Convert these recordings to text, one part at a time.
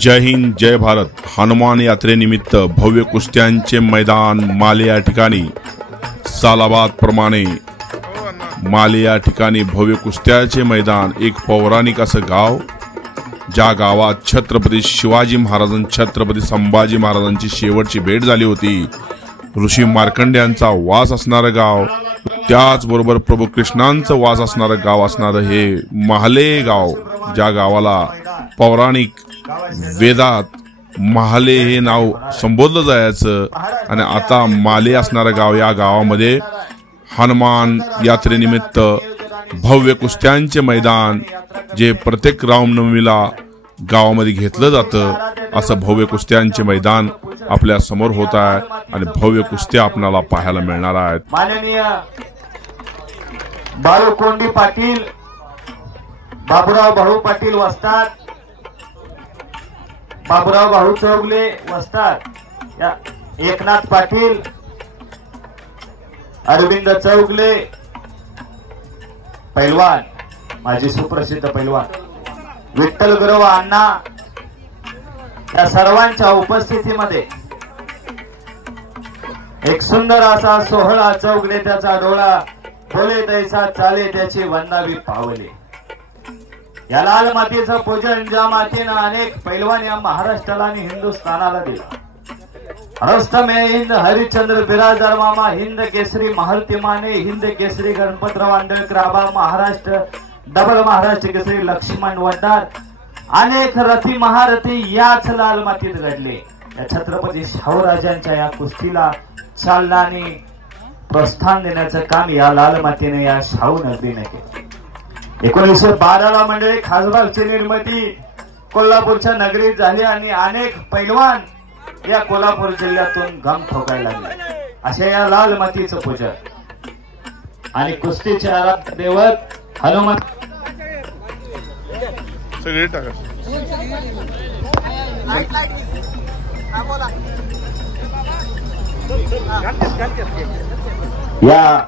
जय हिंद जय भारत। हनुमान यात्रेनिमित्त भव्य कुस्त्यांचे मैदान माले या ठिकाणी सालाबाद प्रमाणे माले या ठिकाणी भव्य कुस्त्याचे मैदान, एक पौराणिक असं गाव, ज्या गावात छत्रपती शिवाजी महाराज छत्रपती संभाजी महाराजांची शेवटची भेट झाली होती। ऋषी मार्कंड्यांचा वास असणारं गाव, त्याचबरोबर प्रभू कृष्णांचं वास असणारं गाव असणारं हे महाले गाव, ज्या गावाला पौराणिक वेदात महाले हे नाव संबोधलं जायचं आणि आता माले असणारं गाव, या गावामध्ये हनुमान यात्रेनिमित्त भव्य कुस्त्यांचे मैदान, जे प्रत्येक रामनवमीला गावामध्ये घेतलं जातं, असं भव्य कुस्त्यांचे मैदान आपल्या समोर होत आहे आणि भव्य कुस्त्या आपल्याला पाहायला मिळणार आहेत। माननीय बाळूकोंडी पाटील, बाबूराव भाऊ पाटील वस्ताद, बाबूराव भाऊ चौगले वस्ताद, एकनाथ पाटील, अरविंद चौगले पैलवान, माझे सुप्रसिद्ध पैलवान विठ्ठल गुरव अण्णा, या सर्वांच्या उपस्थितीमध्ये एक सुंदर असा सोहळा, चौगले त्याचा डोळा, बोले तैसा चाले त्याची वंदावी पावले। या लाल मातीचं पूजन ज्या मातीनं अनेक पैलवान या महाराष्ट्राला आणि हिंदुस्थानाला दिला। रस्तम हिंद हरिश्चंद्र बिराजदार मामा, हिंद केसरी महर्ती माने, हिंद केसरी गणपतराव आंदळकर आबा, महाराष्ट्र डबल महाराष्ट्र केसरी लक्ष्मण वड्डार, अनेक रथी महारथी याच लाल मातीत घडले। या छत्रपती शाहूराजांच्या या कुस्तीला चालना आणि प्रोत्साहन देण्याचं काम या लाल मातीने, या शाहू नगरीने केलं। 1912 मंडळी खासबागची निर्मिती कोल्हापूरच्या नगरीत झाली आणि अनेक पैलवान या कोल्हापूर जिल्ह्यातून घम ठोकायला लागले। अशा या लाल मातीचं पूजन आणि कुस्तीचे आराध्य दैवत हनुमान सगळे टाका। या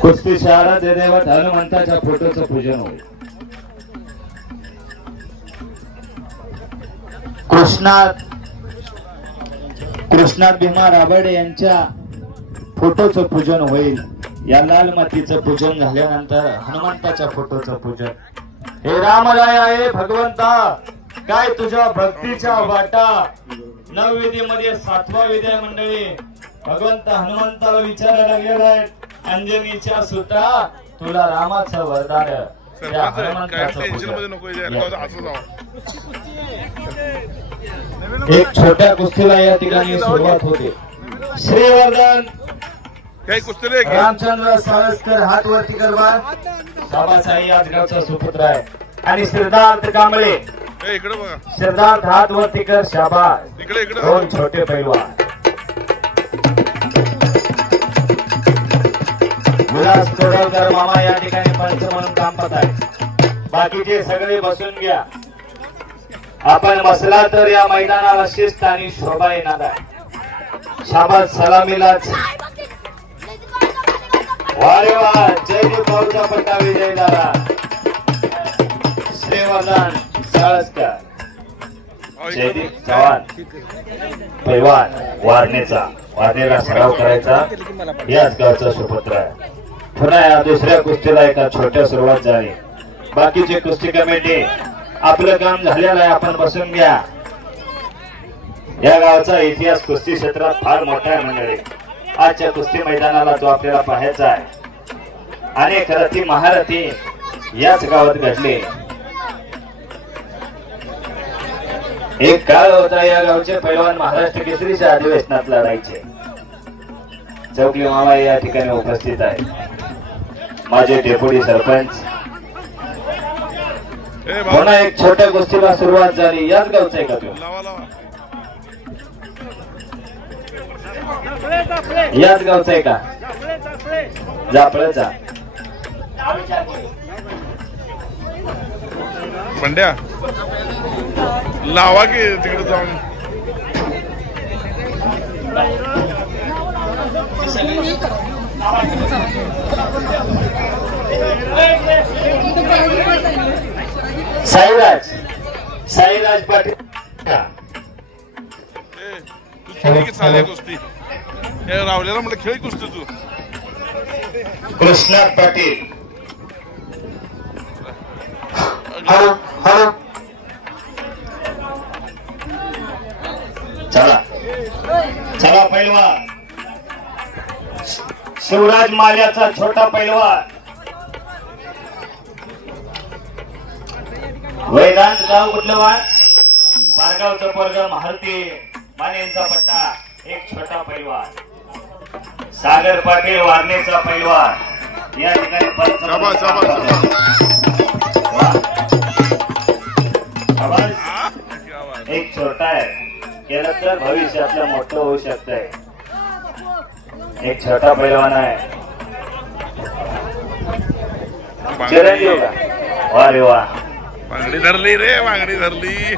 कुस्तीचे आराध्य दैवत हनुमंताच्या फोटोचं पूजन होईल। कृष्णात भीमा राबडे यांच्या फोटोचं पूजन होईल। या लाल मातीचं पूजन झाल्यानंतर हनुमंताच्या फोटोचं पूजन। हे रामराया हे भगवंता, काय तुझ्या भक्तीच्या वाटा, नवविधीमध्ये 7वा विधी मंडळी भगवंत हनुमंताला विचारायला गेलाय, अंजनीच्या सुता तुला रामाचं वरदान। एक छोट्या कुस्तीला या ठिकाणी सुरुवात होते। श्रीवर्धन रामचंद्र साळसकर हात वरती करवा, बाबासाहेब याजगावचा सुपुत्र आहे, आणि सिद्धार्थ कांबळे, सिद्धार्थ हात वरती कर, शाबास, दोन छोटे पैलवान। विलास तोडलकर मामा या ठिकाणी पंच म्हणून काम पाहत आहे। बाकीचे सगळे बसून घ्या, आपण बसला तर या मैदानाला शिस्त आणि शोभा येणार आहे। शाबास, सलामीलाच वारे वा, जयदीप भाऊचा पट्टा विजय झाला। श्रीवर्धन साळसकर, जयदीप चव्हाण पैलवान, वारणेला सराव करायचा, याच गावचा सुपुत्र आहे। पुन्हा या दुसऱ्या कुस्तीला एका छोट्या सुरुवात झाली। बाकीची कुस्ती कमिटी आपलं काम झालेलं आहे, आपण बसून घ्या। या गावचा इतिहास कुस्ती क्षेत्रात फार मोठा आहे मंडळी। आजच्या कुस्ती मैदानाला तो आपल्याला पाहायचा आहे। अनेक रथी महारथी याच गावात घडले। एक काळ होता या गावचे पैलवान महाराष्ट्र केसरीच्या अधिवेशनात लढायचे। चौगले मामा या ठिकाणी उपस्थित आहे, माझे डेप्युटी सरपंच। पुन्हा एक छोट्या गोष्टीला सुरुवात झाली। याच गावचा आहे का तो? याच गावचा आहे का? जापळचा पंड्या लावा की तिकडे जाऊन। साईराज पाटील तू खेळी की चालली कुस्ती रावल्याला म्हटलं खेळी कुस्ती तू कृष्णा पाटील हॅलो हॅलो चला चला पैलवान शिवराज माल्याचा छोटा पैलवान वेदांत गाव कुठलं वाण पारगावचं पोरग महारती मानेंचा पट्टा एक छोटा पैलवान सागर पाटील वारणेचा पैलवान या ठिकाणी एक छोटा आहे केलं तर भविष्यातलं मोठं होऊ शकतंय एक छोटा पैलवान आहे चिरंजीव का वा रे वा बांगडी धरली रे बांगडी धरली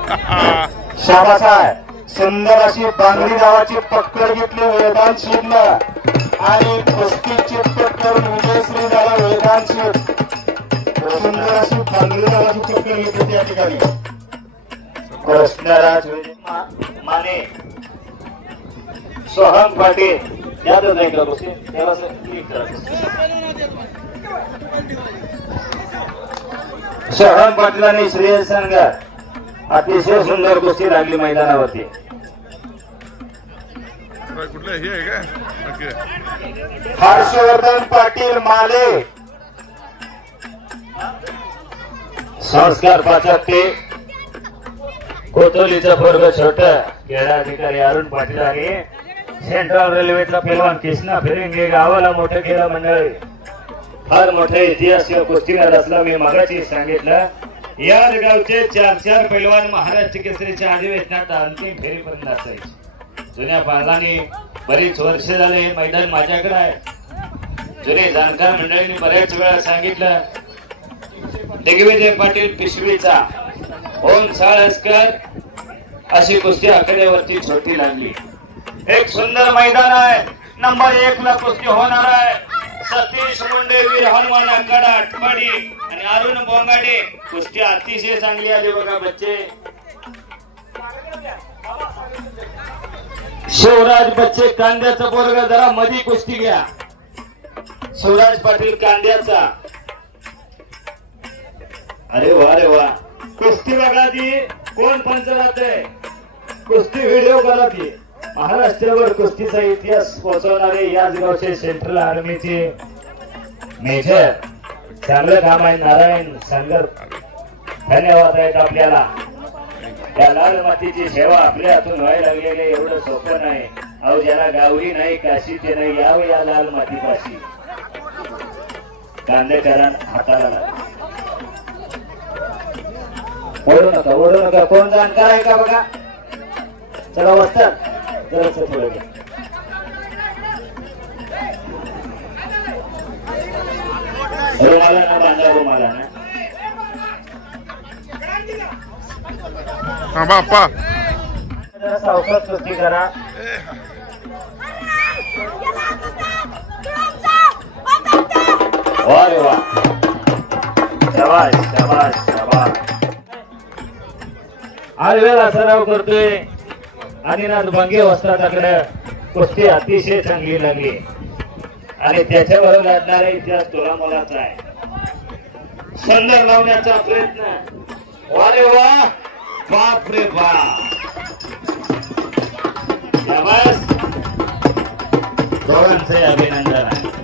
शाबास आहे सुंदर अशी बांगडी नावाची पक्कड घेतली वेदांत शिवला आणि कुस्ती चित्तक करून विजयश्री झाला वेदांत शिव सुंदर अशी बांगडी नावाची पक्कड घेतली त्या ठिकाणी कृष्णराज माने सोहम पाटील यादच नाही का कुस्ती सोहम पाटील आणि श्रेयस संघात अतिशय सुंदर कुस्ती लागली मैदानावरती कुठलं हे आहे का हर्षवर्धन पाटील माले संस्कार पाचक ते कोतोलीचं पोरग छोट क्रीडा अधिकारी अरुण पाटील आणि सेंट्रल रेल्वेचा पैलवान कृष्णा फिरिंगे गावाला मोठं केलं मंडळी फार मोठा इतिहास कुस्तीवर असला मी मगाशी सांगितलं याच गावचे 4 पैलवान महाराष्ट्र केसरीच्या अधिवेशनात अंतिम फेरीपर्यंत असायचे जुन्या पालांनी बरीच वर्ष झाले हे मैदान माझ्याकडे आहे जुने जाणकार मंडळींनी बऱ्याच वेळा सांगितलं दिग्विजय पाटील पिशवीचा ओम साळसकर अशी कुस्ती आकड्यावरती छोटी लागली एक सुंदर मैदान आहे नंबर 1 ला कुस्ती होणार आहे सतीश मुंडे वीर हनुमान आखाडा आटपाडी आणि अरुण बोंगाडे कुस्ती अतिशय चांगली आली बघा बच्चे शिवराज बच्चे कांद्याचा पोरगा जरा मधी कुस्ती घ्या शिवराज पाटील कांद्याचा अरे वा कुस्ती बघा ती कोण पंच राहते कुस्ती व्हिडिओ करा ती महाराष्ट्रावर कुस्तीचा इतिहास पोहोचवणारे याच गावचे सेंट्रल आर्मीचे मेजर चांगलं काम आहे नारायण सांगर धन्यवाद आहेत आपल्याला या लाल मातीची सेवा आपल्या हातून व्हायला लागलेली एवढं सोपं नाही अहो ज्याला गावरी नाही काशी ते नाही यावं या लाल मातीपाशी कांदेकरण हाताला ओढू नका कोण जाणकार आहे का बघा चला वाजतात जरा थोडं घ्या रुमाला ना बांधा रुमाला ना हा बाप्पा जरा सावकाश कुस्ती करा वा रे वा शाबास शाबास शाबास आलवेला सराव करतोय आदिनाथ भंगे वस्त्राकडे कुस्ती अतिशय चांगली लागली आणि त्याच्याबरोबर लढणारा इतिहास तुला मोलाचा आहे सुंदर लावण्याचा प्रयत्न वा रे वा बाप रे बाप शाबास दोघांचे अभिनंदन आहे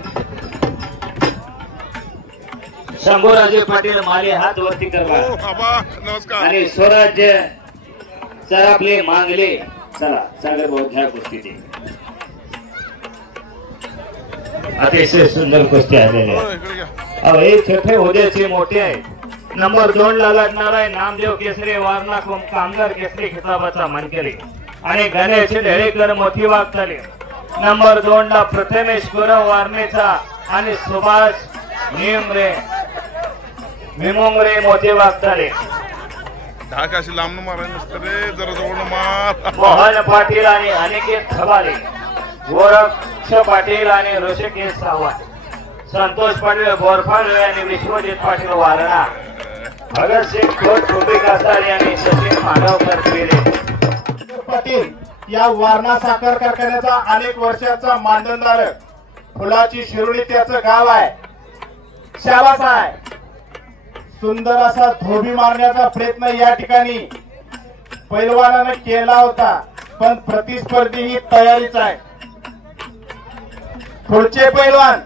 शंभूराजे पाटील माले हात वरती करवा नमस्कार आणि स्वराज्य सरापले मागले चला सागर भाऊ घ्या कुस्ती ते अतिशय सुंदर कुस्ती आलेली आहे हे छोटे उद्याचे मोठे आहे नंबर 2 ला लढणार आहे नामदेव केसरी वारणा कामगार केसरी खिताबाचा मानकरी आणि गणेश ढेळेकर मोठी वागताले नंबर 2 ला प्रथमेश गुरव वारणेचा आणि सुभाष निमोंगरे मोठे वागताले धाक अशी लांब मारायला नसतं रे जरा जवळ मार मोहन पाटील आणि अनिकेत खबाले गोरक्ष पाटील आणि ऋषिकेश सावंत संतोष पाटील बोरफाळे आणि विश्वजित पाटील वारणा भगतसिंग खोत गोपी कासार यांनी सचिन मागावकर पेरे पाटील या वारणा साखर कारखान्याचा अनेक वर्षाचा मानधनधारक फुलाची शिरोडी त्याचं गाव आहे. शाबास आहे. सुंदर असा धोबी मारण्याचा प्रयत्न या ठिकाणी पैलवानाने केला होता, पण प्रतिस्पर्धी ही तयारीच आहे. पुढचे पैलवान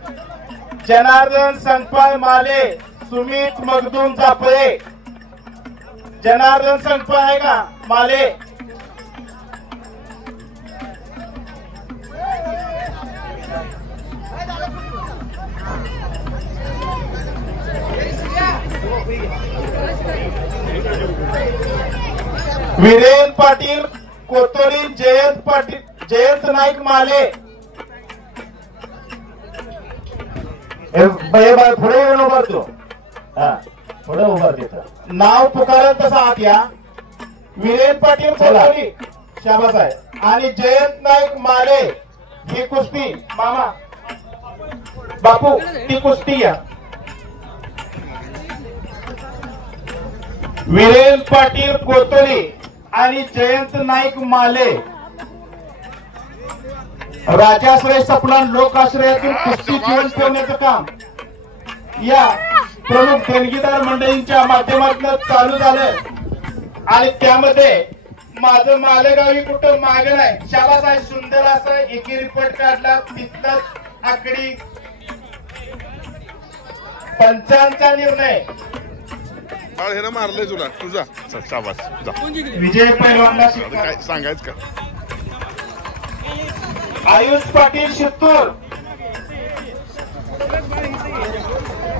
जनार्दन संकपाळ माले, सुमित मगदूम जापळे. जनार्दन संकपाळ आहे का माले? वीरेन पाटील कोतोली, जयंत नाईक माले. पुढे येऊन उभारतो. पुढे उभारतो. नाव पुकारत तसा आत या. वीरेन पाटील कोतोली शाबास आहे. आणि जयंत नाईक माले ही कुस्ती. मामा बापू ती कुस्ती या. वीरेन पाटील कोतोली आणि जयंत नाईक माले राजाश्रय सपना लोकाश्रयातील कुस्ती जीवन ठेवण्याचं काम या प्रमुख देणगीदार मंडळींच्या माध्यमातून चालू झालं. आणि त्यामध्ये माझं मालेगावी कुठं मागे नाही. शाबास आहे. सुंदर असं एकी रिपोर्ट काढला. तिथलाच आकडी पंचांचा निर्णय. हे मारलंय तुला तुझा शाबास. विजय पैलवानला काय सांगायचं का? आयुष पाटील शित्तूर.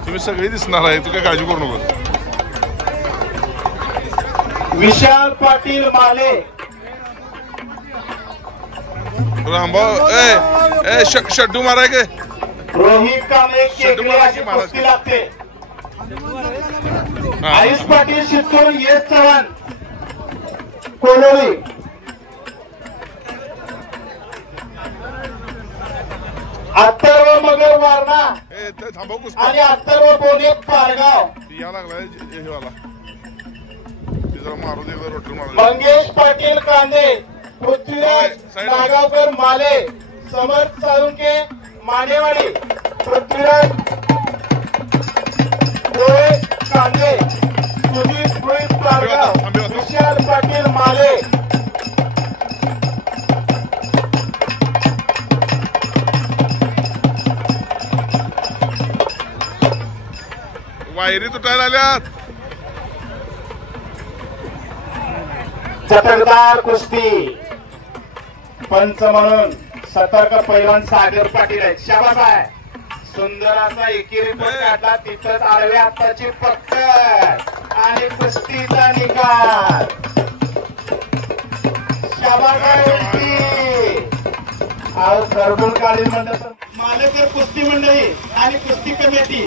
तुम्ही सगळी दिसणार आहे, तू काय काळजी करू नको. विशाल पाटील माले. शड्डू माराय काय? रोहित कांबळे केकले अशी कुस्ती लागते. आयुष पाटील शित्तूर, येस चव्हाण कोलोली. अत्तर्व मगर वारणा आणि अत्तर्व बोने पारगाव. मंगेश पाटील कांदे, पृथ्वीराज नागावकर माले, समर्थ साळुंके मानेवाडी, पृथ्वीराज कांदे, सुधीर रोहित पारगाव, विशाल पाटील माले. वायरी तुटायला आल्यात. चटकदार कुस्ती. पंच म्हणून सतर्क पैलवान सागर पाटील आहेत. शाबास आहे. सुंदर असा एकेरी पण काढला. तिथंच आडव्या हाताची पक्कड आणि कुस्तीचा निकाल. शाबास आहे. सरबून काळी मंडळ मालेकर कुस्ती मंडळी आणि कुस्ती कमिटी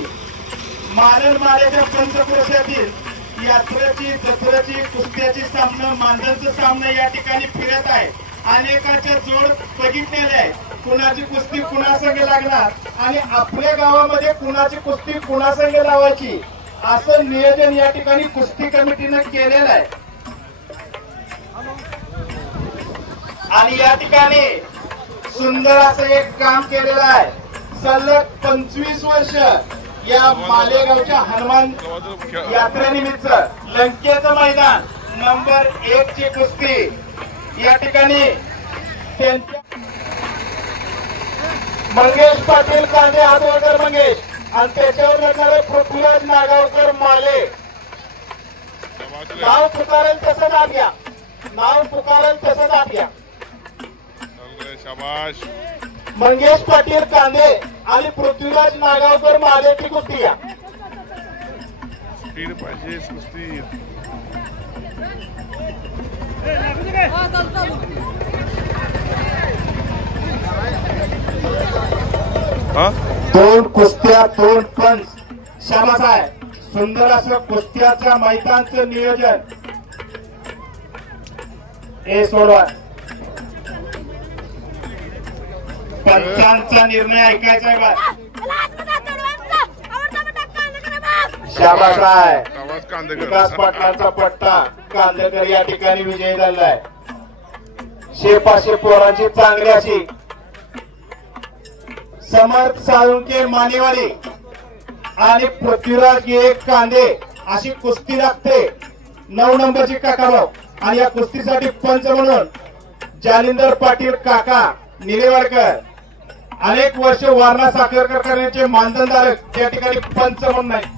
मालन मालेच्या पंचक्रोशातील यात्रेची जत्रेची कुस्त्याची सामना मांडणचं सामना या ठिकाणी फिरत आहे. अनेकांच्या जोड बघितलेले आहे. कुणाची कुस्ती कुणासंग लागणार आणि आपल्या गावामध्ये कुणाची कुस्ती कुणासंग लावायची असं नियोजन या ठिकाणी कुस्ती कमिटीनं केलेलं आहे. आणि या ठिकाणी सुंदर असं एक काम केलेलं आहे. सलग 25 वर्ष या मालेगावच्या हनुमान यात्रेनिमित्त लंकेचं मैदान नंबर 1 ची कुस्ती या ठिकाणी त्यांच्या मंगेश पाटील कांदे हातवडकर मंगेश आणि त्याच्यावर लढणारे पृथ्वीराज नागावकर माले. नाव पुकारेल तसंच आत घ्या. नाव पुकारेल तसंच आत घ्या. शाबाश. मंगेश पाटील कांदे आणि पृथ्वीराज नागावकर मालेची कुस्ती घ्या. स्पीड पाहिजे कुस्ती. दोन कुस्त्या 2 पंच. शाबास आहे. सुंदर असं कुस्त्याच्या मैदानचं नियोजन. हे सोडवा. पंचांचा निर्णय ऐकायचा आहे बा. शाबास आहे. आवाज कांदेकर. विकास पाटलांचा पट्टा कांदेकर या ठिकाणी विजयी झालाय. 500 पोरांची चांगली अशी समर्थ साळुंके मानेवाडी आणि पृथ्वीराज एक कांदे अशी कुस्ती लागते. 9 नंबरची काकाभाऊ आणि या कुस्तीसाठी पंच म्हणून जालिंदर पाटील काका निलेवाडकर अनेक वर्ष वारणा साखर कारखान्याचे मानधनधारक त्या ठिकाणी पंच म्हणून नाही.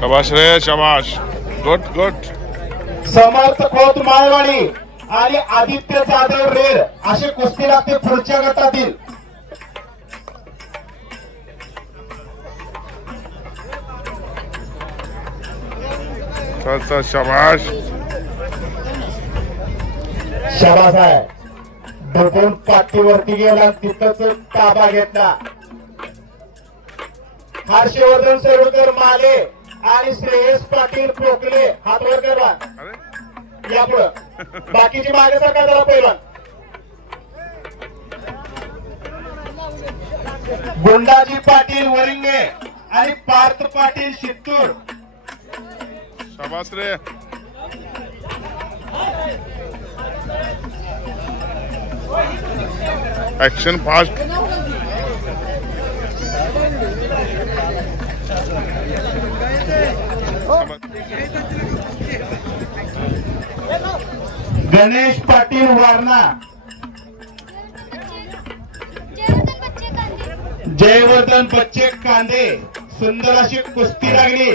शाबाश रे शाबाश. Good good. समर्थ खोत माळवाडी आणि आदित्य जाधव रेड अशी कुस्ती लागते पुढच्या गटातील. शाबाश. शाबास आहे. ढकलून पाठीवरती गेला तिथंच ताबा घेतला. हर्षवर्धन सेवकर माले आणि श्रेयस पाटील पोकले हातवर करा यापुढं. बाकीची मागे सरकार झाला पहिला. गुंडाजी पाटील वरिंगे आणि पार्थ पाटील शित्तूर. शाबास रे. Action fast. गणेश पाटील वारणा. जयवर्धन बच्चे कांदे. सुंदर अशी कुस्ती लागली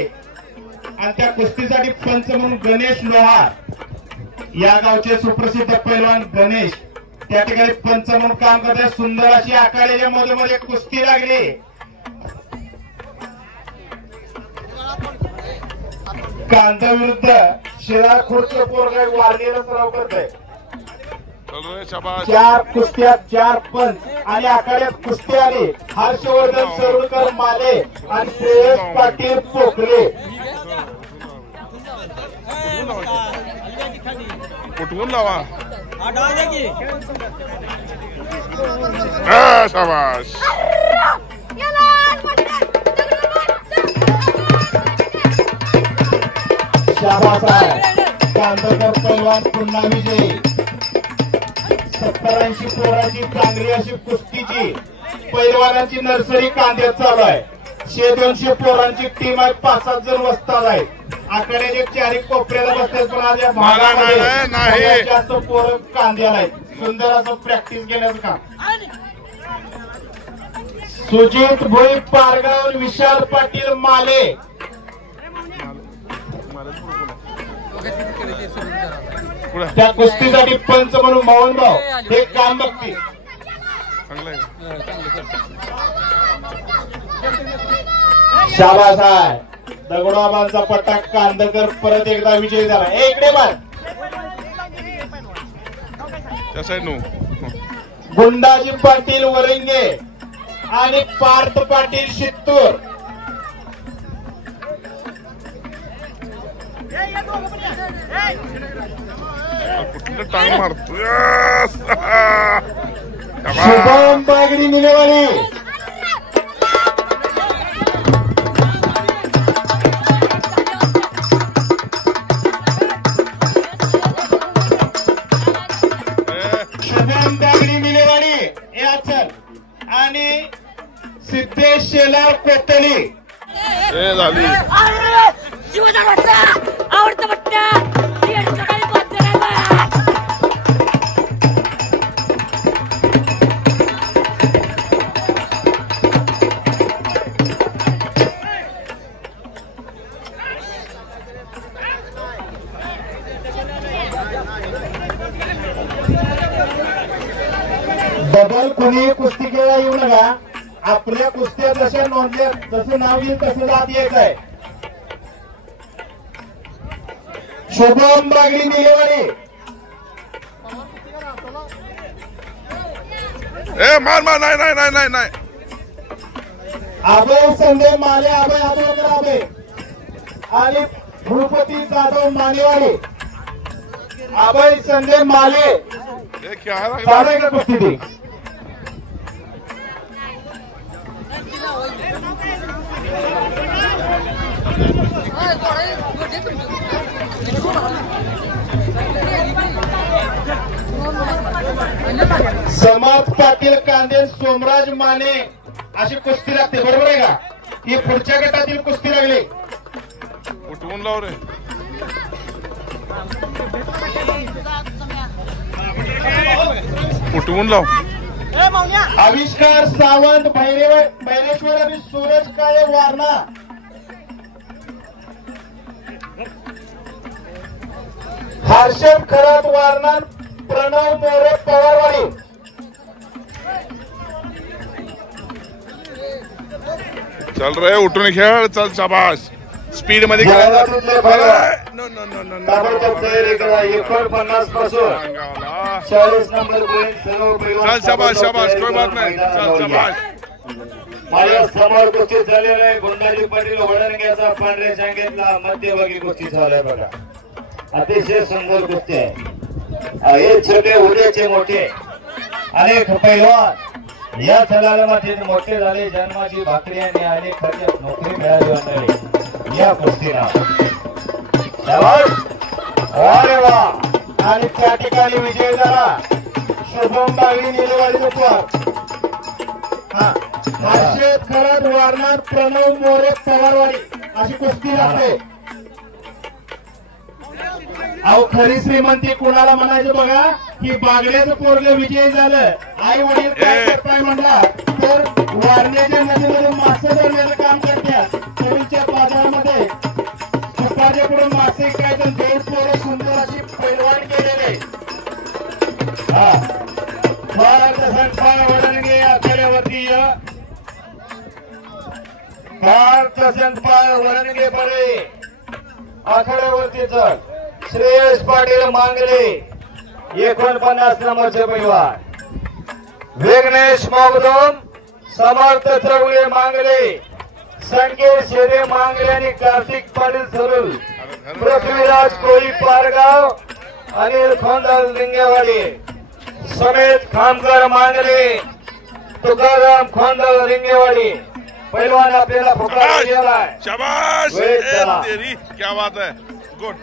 आणि त्या कुस्तीसाठी पंच म्हणून गणेश लोहार या गावचे सुप्रसिद्ध पैलवान गणेश त्या ठिकाणी पंच म्हणून काम करतात. सुंदर अशी आखाड्याच्या मध्ये मध्ये कुस्ती लागली. कांदा विरुद्ध शिरा खुर्च पोरगा वारणीला सराव करतोय. 4 कुस्त्या 4 पंच आणि आखाड्यात कुस्ती आली. हर्षवर्धन सरुणकर माले आणि श्रेयस पाटील पोखले. कुठून लावा. शाबाश. शाबास आहे. कांदकर पैलवान पुन्हा विजयी. 70-80 पोरांची चांगली अशी कुस्तीची पैलवानांची नर्सरी कांद्यात चालू आहे. 100-200 पोरांची टीम आहे. 5-7 जण वस्ताद आहेत. आकड्याचे 4 कोपऱ्याला बसतात पण आज या भागामध्ये जास्त पोरं कांद्याला आहेत. सुंदर असं प्रॅक्टिस घेण्याचं काम. सुजित भोई पारगाव विशाल पाटील माले. त्या कुस्तीसाठी पंच म्हणून मोहनभाऊ हे काम बघतील. शाबास आहे. दगडोबांचा पट्टा कांदकर परत एकदा विजयी झाला. इकडे बार गुंडाजी पाटील वरंगे आणि पार्थ पाटील शित्तूर. टांग मारतो. शुभम बागडी निलेवाडी. शुभम बागडी निलेवाडी या चल आणि सिद्धेश शेलार कोतली. झाली. आवडतं बट्टा. डबल कुणी कुस्ती खेळा येऊ नका. आपल्या कुस्त्या जशा नोंदल्या जसं नाव येईल तसं जात यायचं आहे. शुभम बागडी निलेवाडी. मार मार. नाही नाही नाही नाही नाही. अभय संजय माले अभय अभय अभय आणि भूपती जाधव मानेवाडी. अभय संजय माले चालू आहे का कुस्ती ती? समर्थ पाटील कांदे सोमराज माने अशी कुस्ती लागते, बरोबर आहे का? ही पुढच्या गटातील कुस्ती लागली. उठवून लाव रे. उठवून लाव. आविष्कार सावंत भैरेश्वर आणि सूरज काळे वारणा. हर्षद खरात वारणा, प्रणव मोरे पवारवाडी. चल रे उठून खेळ. चल शाबाश. स्पीड मध्ये ताबडतोब तयारी करा. 49 पासून 40 नंबर पर्यंत सर्व पैलवान. चल शाबाश शाबाश. कोई बात नाही. चल शाबाश. माझ्या समोर कुस्ती झालेली आहे. गुंडाजी पाटील वडणग्याचा पांढऱ्या शांगेतला मध्यभागी कुस्ती चालू आहे बघा. अतिशय सुंदर कुस्ती आहे. हे छोटे उद्याचे मोठे अनेक पैलवान या सलामतीत मोठे झाले. जन्माची भाकरी आणि अनेक खात्यात नोकरी मिळाली होणारे या कुस्तीला. अरे वा. आणि त्या ठिकाणी विजय झाला शुभम बागडी निलवाडी दुपार. हर्षद खरात वारणार, प्रणव मोरे पवारवाडी अशी कुस्ती लागते. अहो खरी श्रीमंती कुणाला म्हणायचं बघा की बागड्याचं पोरलं विजय झालं. आई वडील काय करताय म्हणला तर वारण्याच्या नदीमध्ये मासे धरण्याचं काम करतात. चवीच्या बाजारामध्ये दुपारच्या पुढे मासे काय तर 2 पोरं सुंदर अशी पैलवान केलेले. हा पाय वडणगे आखाड्यावरती पाय वडणगे बरे आखाड्यावरती चल. श्रेयस पाटील मांगले 49 नंबरचे पैलवान. विघ्नेश मोगदोम, समर्थ चौगले मांगले, संकेत शेरे मांगले आणि कार्तिक पाटील सरुल, पृथ्वीराज कोळी पारगाव, अनिल खोंदल लिंगेवाडी, समेत खामकर मांगले, तुकाराम खोंदल लिंगेवाडी. पैलवान आपल्याला फुकरा दिलाय. शाबाश. तेरी क्या बात है. गुड.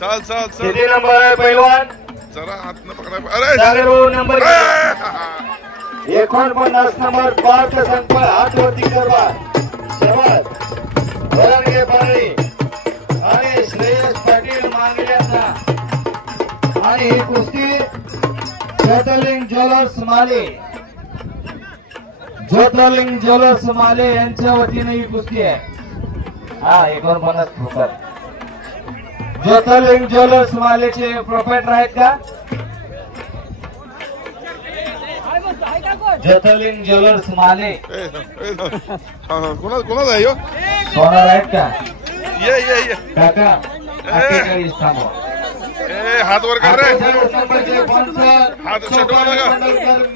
चल चल चल. किती नंबर आहे पैलवान? जरा हात न पकडा. अरे सागर नंबर 49 नंबर. पार्थ संपल हात वरती करवा. सर्वात वरणगे पारडी आणि श्रेयस पाटील मांगल्याचा. आणि ही कुस्ती ज्योतिर्लिंग ज्वेलर्स माले, ज्योतिर्लिंग ज्वेलर्स माले यांच्या वतीने ही कुस्ती आहे. हा 49 फुकट. ज्योतिर्लिंग ज्वेलर्स मालेचे प्रोप्रायटर आहेत का? ज्योतिर्लिंग ज्वेलर्स माले कोणाचा आहे? सोनार आहेत का? ये काका 48 थांबवा. हात वर कर रे. हात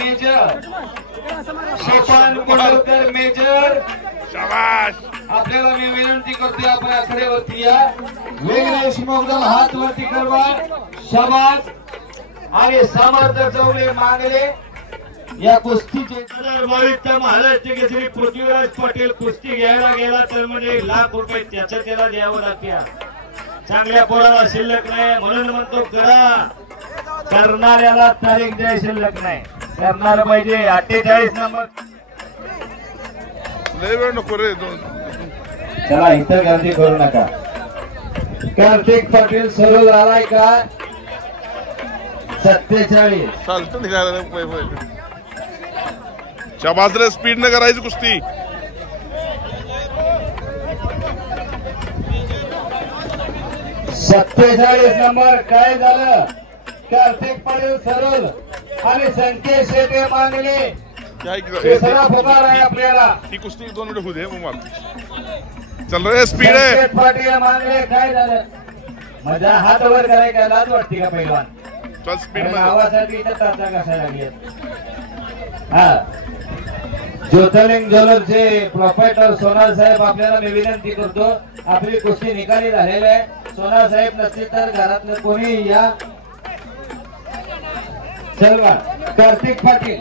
मेजर सोपान कुंडलकर मेजर. शाबाश. आपल्याला मी विनंती करतोय आपण आकडेवरती या. विघ्नेश मोगदम हात वरती करवा. शाबास. आणि समर्थ चौगले मागले या कुस्तीचे 2022 महाराष्ट्र केसरी पृथ्वीराज पटेल कुस्ती घ्यायला गेला तर म्हणजे ₹1,00,000 त्याला द्यावं लागते. चांगल्या पोराला शिल्लक नाही म्हणून म्हणतो करा. करणाऱ्याला तारीख द्याय शिल्लक नाही. करणार पाहिजे. 48 नंबर. लय वेळ नको रे. चला इथं गर्दी करू नका. कार्तिक पाटील सरोल आलाय का? 47. चालतो निघाला. शाबास रे. स्पीड न करायची कुस्ती. सत्तेचाळीस नंबर. काय झालं? कार्तिक पाटील सरोल आणि संकेत शेटे मांगले तिसरा पुकार आहे आपल्याला. ही कुस्ती 2 मिनिट होऊ दे. चल रे. स्पीड आहे. संकेत पाटील मांगले. काय झालं? माझा हात वर करायला लाज वाटते का पैलवान? चल स्पीड मध्ये. आवाजासाठी इथं ताचा कसा लागले. हा ज्योतिर्लिंग ज्वेलर्सचे प्रोप्रायटर सोनार साहेब आपल्याला मी विनंती करतो. आपली कुस्ती निकाली झालेली आहे. सोना साहेब नसतील तर घरातलं कोणी या. चलवा कार्तिक पाटील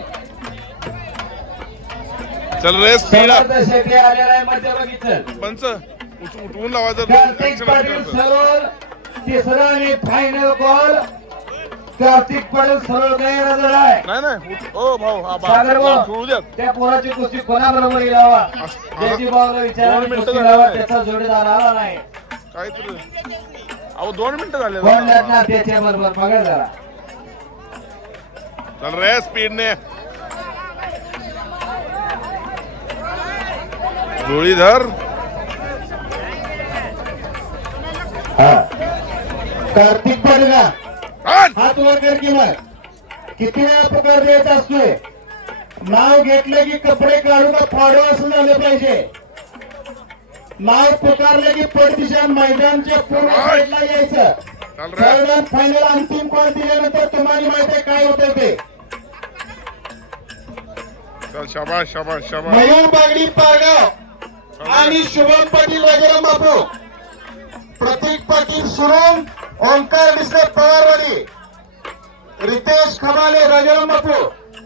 चल रे स्पीड शेट्टी आलेला आहे मध्य बघितलं. पंच उठवून लावायचं. कार्तिक पाटील सरळ तिसरा आणि फायनल बॉल. कार्तिक पाटील सरळ गैरहजर आहे. नाही ओ भाऊ सागर भाऊ सोडू द्या. त्या पोराची कुस्ती कोणाबरोबर लावा. ज्याची भाऊला विचारा कुस्ती लावा त्याचा जोडीदार आला नाही. काय तुझं अहो 2 मिनिटं झाले. कोण जात ना त्याच्या बरोबर बघा जरा. चल रे स्पीडने जोडीदार. कार्तिक पाटील हात वर कर की मग. किती वेळा पुकार द्यायचा असतोय. नाव घेतलं की कपडे काढू का फाडू असं झालं पाहिजे. नाव पुकारलं की पडदिशा मैदानच्या पूर्ण साईडला यायचं. थर्ड फायनल अंतिम कॉल दिल्यानंतर तुम्हाला माहिती आहे काय होतं ते. चल शाबाश शाबाश शाबाश. मयूर बागडी पारगाव आणि शुभम पाटील राजाराम बापू. प्रतीक पाटील सुरंग. ओंकार डिसले पवारवाडी. रितेश खमाले राजाराम बापू.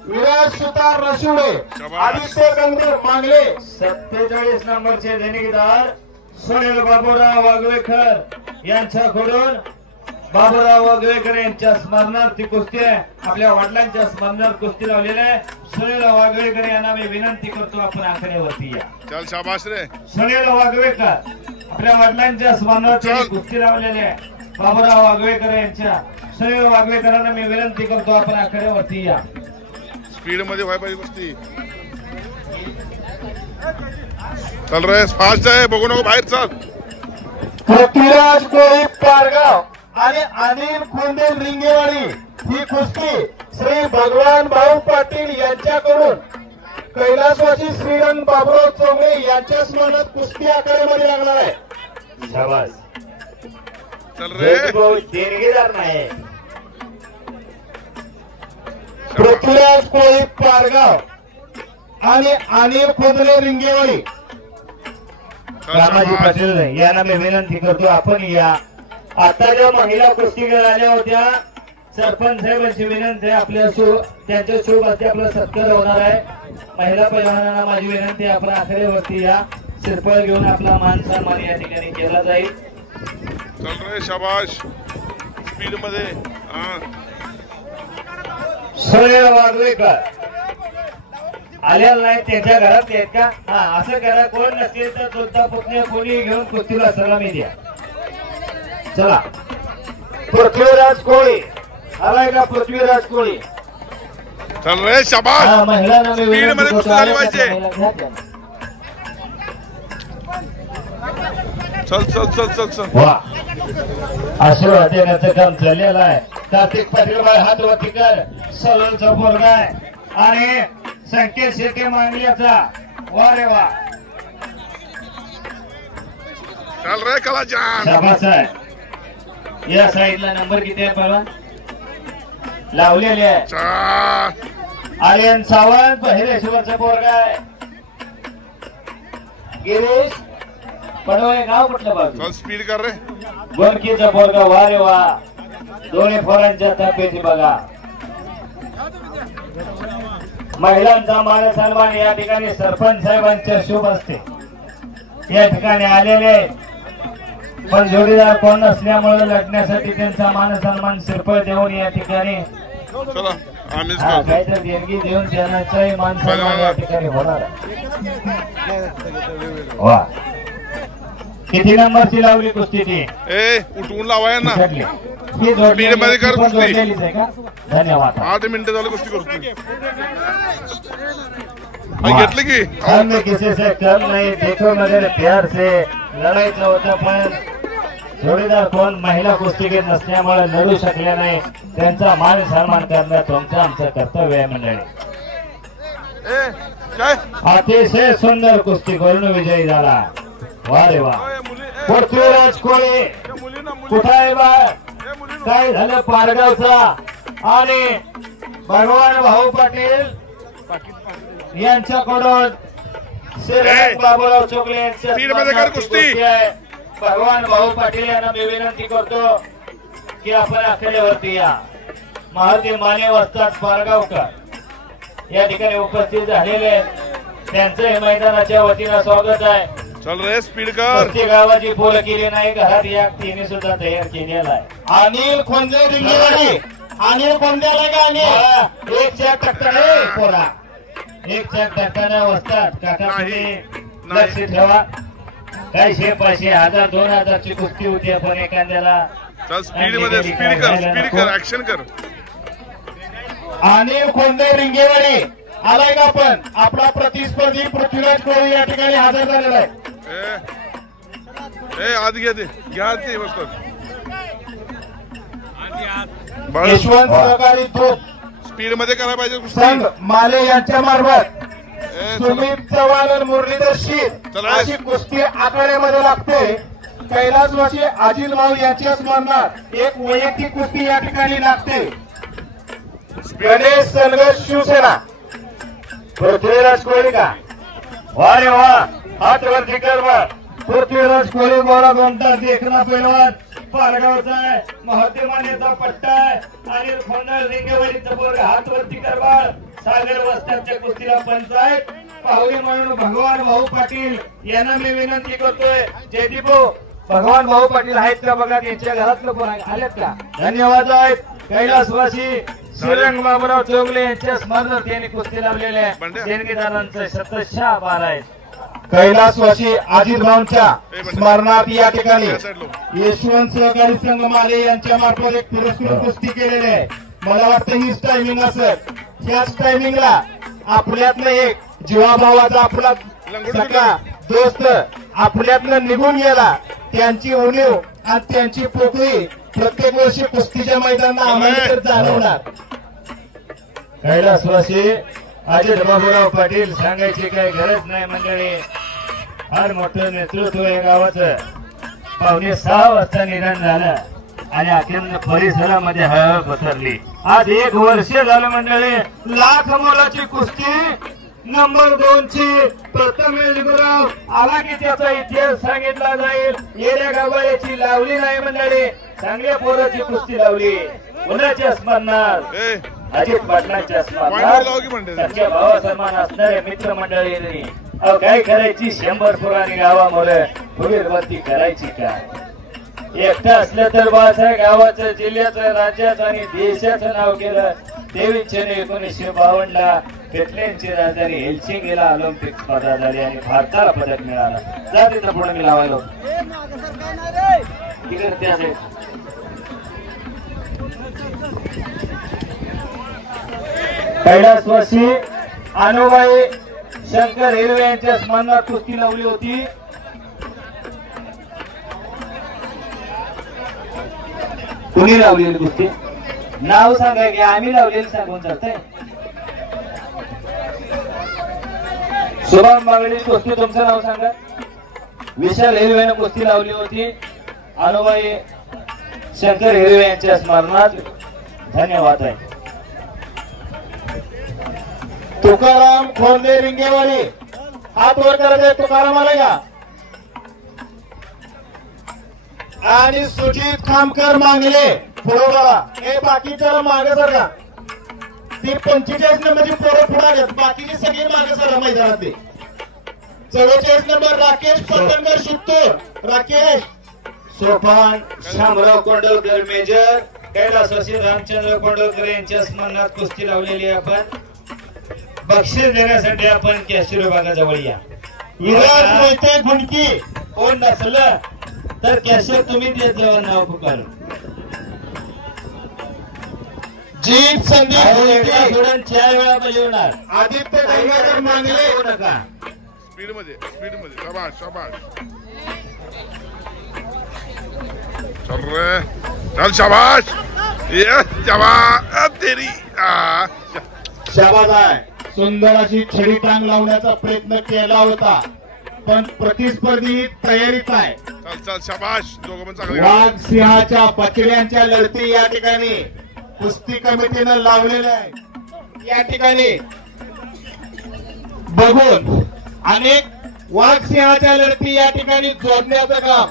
विराज सुतार रसुडे. आदित्य गंगूर मांगले. 47 नंबरचे देणगीदार सुनील बाबूराव वागवेकर यांच्याकडून बाबूराव वागवेकर यांच्या स्मरणार्थी कुस्ती आहे. आपल्या वडिलांच्या स्मरणार्थ कुस्ती लावलेली आहे. सुनील वागवेकर यांना मी विनंती करतो आपण आखण्यावरती या. चल शाबाश रे. सुनील वागवेकर आपल्या वडिलांच्या स्मरणार्थ कुस्ती लावलेली आहे. बाबूराव वागवेकर यांच्या सुनील वागवेकरांना मी विनंती करतो आपण आखण्यावरती या. स्पीड मध्ये व्हाय पाहिजे कुस्ती. चल रे फास्ट आहे बघू नको बाहेर. चल पृथ्वीराज कोळी पारगाव आणि अनिल खोंदेल रिंगेवाडी. ही कुस्ती श्री भगवान भाऊ पाटील यांच्याकडून कैलासवासी श्रीरंग बाबुराव चौगले यांच्या स्मरणात कुस्ती आखाड्यामध्ये लागणार आहे. शाबास. चल रे. देणगीदार नाही. पृथ्वीराज कोळी पारगाव आणि अनिल खोंदेल रिंगेवाडी. रामाजी पाटील यांना मी विनंती करतो आपण या. आता ज्या महिला कुस्तीगीर आल्या होत्या सरपंच साहेबांची विनंती आहे. आपल्या त्यांच्या शुभ हस्ते आपला सत्कार होणार आहे. महिला पैलवानांना माझी विनंती आपण आखरेवरती या. सिरफळ घेऊन आपला मान सन्मान या ठिकाणी केला जाईल. चल रे शाबाश. स्पीड मध्ये. सुनील वागवेकर आलेला नाही. त्यांच्या घरात आहेत का. असं करा कोण नसेल तर चोथा पुतण्या कोणी घेऊन कुस्तीला सलामी द्या. चला पृथ्वीराज कोळी आलाय का. पृथ्वीराज कोळी. चल रे शाबाश. महिलांना मी स्पीड मध्ये कुस्ती झाली पाहिजे. चल चल चल चल चल. वा आशीर्वाद देण्याचं काम चाललेलं आहे. कार्तिक पाटील बाय हात वरती कर. सलोनचा पोरगा आहे आणि संकेत शेटे मांगल्याचा. वा रे वा. चल रे कलाजान. शाबास आहे. या साईडला नंबर किती आहे परवा लावलेले आहे. आर्यन सावंत बहिरेश्वरचा पोरगा आहे. गिरीश पडवळे गाव कुठलं बाजू. चल स्पीड कर रे. गोरकीचा पोरगा. वा रे वा. दोन्ही पोरांच्या तब्येती बघा. महिलांचा मान सन्मान या ठिकाणी सरपंच साहेबांच्या शुभ हस्ते या ठिकाणी आलेले. पण जोडीदार कोण नसल्यामुळे लढण्यासाठी त्यांचा मान सन्मान सिरफळ देऊन या ठिकाणी चला आम्हीच काहीतरी देणगी देऊन त्यांनाचाही मान सन्मान या ठिकाणी होणार. वा किती नंबरची लावली कुस्ती ती. ए उठवून लावाय ना. ही स्पीड मध्ये कर कुस्ती. जोडलेलीच आहे का. धन्यवाद. 8 मिनिटं झाली कुस्ती करतो. घेतलं की हमने किसी से कम नहीं. देखो मगर प्यार से लढायचं होतं पण जोडीदार कोण महिला कुस्तीगीर नसल्यामुळे लढू शकल्या नाही. त्यांचा मान सन्मान करणं तुमचं आमचं कर्तव्य आहे मंडळी. काय अतिशय सुंदर कुस्ती करून विजयी झाला. वा रे वा. पृथ्वीराज कोळे कुठं आहे बा. काय झालं पारगावचा आणि भगवान भाऊ पाटील यांच्याकडून श्रीरंग बाबूराव चोगले यांच्या स्पीड मध्ये कर कुस्ती. भगवान भाऊ पाटील यांना मी विनंती करतो की आपण आखेड्यावरती या. महादेव माने वस्ताद पारगावकर या ठिकाणी उपस्थित झालेले त्यांचं हे मैदानाच्या वतीनं स्वागत आहे. चल रे स्पीड कर. प्रत्येक गावाची पोल केली नाही घरात या तिने सुद्धा तयार केलेला आहे. अनिल खोंदे रिंगेवाडी. अनिल खोंद्याला का अनिल एक चॅक टक्का पोरा एक चॅक टक्का वस्ताद काका तुम्ही लक्ष ठेवा. काही 500 2000ची कुस्ती होती आपण एखाद्याला. चल स्पीड मध्ये स्पीड कर ऍक्शन कर. अनिल खोंदे रिंगेवाडी आलाय का आपण. आपला प्रतिस्पर्धी पृथ्वीराज कोळी या ठिकाणी हजर झालेला आहे. आत घ्या ते घ्या ते वस्ताद. यशवंत सहकारी दूध स्पीड मध्ये करायला पाहिजे संघ कुस्ती. माले यांच्या मार्फत सुमित चव्हाण आणि मुरलीधर शीर अशी कुस्ती आखाड्यामध्ये लागते. कैलासवासी अजित भाऊ यांच्या स्मरणात एक वैयक्तिक कुस्ती या ठिकाणी लागते. गणेश संघर्ष शिवसेना पृथ्वीराज कोळी का वा रे वा हात वरती कर वा. पृथ्वीराज कोळी बोला कोणता देखना पैलवान पारगावचा आहे. महादेव मानेचा पट्टा आहे. अनिल खोंदे रिंगेवाडीचा बोर्ड हात वरती कर वा. सागर वस्तादच्या कुस्तीला पंचायत पाहुणे म्हणून भगवान भाऊ पाटील यांना मी विनंती करतोय. जयदीप भगवान भाऊ पाटील आहेत का बघा. त्यांच्या घरातलं कोण आलेत का. धन्यवाद आहेत. कैलासवासी श्रीरंग बाबूराव चौगले यांच्या स्मरणार्थ यांनी कुस्ती लावलेल्या आहे. देणगीदारांचं शतशः आभार आहेत. कैलासवासी अजित भाऊंच्या स्मरणार्थ या ठिकाणी यशवंत सहकारी संघ माले यांच्या मार्फत एक पुरस्कृत कुस्ती केलेली आहे. मला वाटतं हीच टायमिंग असेल. ह्याच टायमिंगला आपल्यातलं एक जीवाभावाचा आपला सगळा दोस्त आपल्यातनं निघून गेला. त्यांची उणीव आणि त्यांची पोकळी प्रत्येक वर्षी कुस्तीच्या मैदानात आम्हाला जाणवणार. कैलासवासी अजित बाबूराव पाटील सांगायची काही गरज नाही मंडळी. फार मोठं नेतृत्व आहे गावाचं. 5:45 वाजता निधन झालं आणि अखंड परिसरामध्ये हळहळ पसरली. आज 1 वर्ष झालं मंडळी. लाख मोलाची कुस्ती नंबर 2 ची प्रथमेश गुराव आला की त्याचा इतिहास सांगितला जाईल. येड्या गावाची लावली नाही मंडळी. चांगल्या पोराची कुस्ती लावली. उन्हाच्या स्मरणात अजित पाटलांच्या स्मरणात त्यांच्या भावा सन्मान असणारे मित्रमंडळी काय करायची 100 पुराणी गावामुळे भूमीवरती करायची काय. एकटा असलं तर बाळासाहेब गावाचं जिल्ह्याचं राज्याचं आणि देशाचं नाव केलं. 23/6/1952 ला फिनलँडची राजधानी हेल्सिंकीला ऑलिम्पिक स्पर्धा झाली आणि भारताला पदक मिळालं. जा तिथं पुढे मी लावायला तिकडे कैलासवासी अनुबाई शंकर हिरवे यांच्या स्मरणात कुस्ती लावली होती. कुणी लावलेली कुस्ती नाव सांगा की आम्ही लावलेली सांगून चालतंय. शुभम बागडी कुस्ती तुमचं नाव सांगा. विशाल हिरवेने कुस्ती लावली होती. अनुबाई शंकर हिरवे यांच्या स्मरणात. धन्यवाद आहे. तुकाराम खोंदे रिंगेवाडी हात वर करायचे. तुकाराम आलाय का. आणि सुजित खामकर मांगले पुढे बघा. हे बाकीच्या मागे सर का. ती 45 नंबरची पोरं पुढे आहेत. बाकीची सगळी मागे सर मैदानातली. 44 नंबर राकेश पटणकर शिट्टूर. राकेश सोपान शामराव कोंडलकर मेजर. कैलासवासी रामचंद्र कोंडलकर यांच्या स्मरणात कुस्ती लावलेली आहे. आपण बक्षीस देण्यासाठी आपण कॅशियर विभागाजवळ या. विराज मोहिते घुंडकी कोण नसलं तर कॅशियर तुम्ही देत जावा नाव पुकार. जीत संदीप 4 वेळा बलिवणार. आदित्य टायगर मांगले नका. स्पीड मध्ये शाबाश शाबाश. चल रे चल शाबाश. ये शाबाश तेरी शाबाश आहे. सुंदर अशी छडी टांग लावण्याचा प्रयत्न केला होता पण प्रतिस्पर्धी तयारीच आहे. चल चल शाबाश. दोघं पण चांगले. वाघ सिंहाच्या बकऱ्यांच्या लढती या ठिकाणी कुस्ती कमिटीनं लावलेल्या आहे. या ठिकाणी बघून अनेक वाघ सिंहाच्या लढती या ठिकाणी जोडण्याचं काम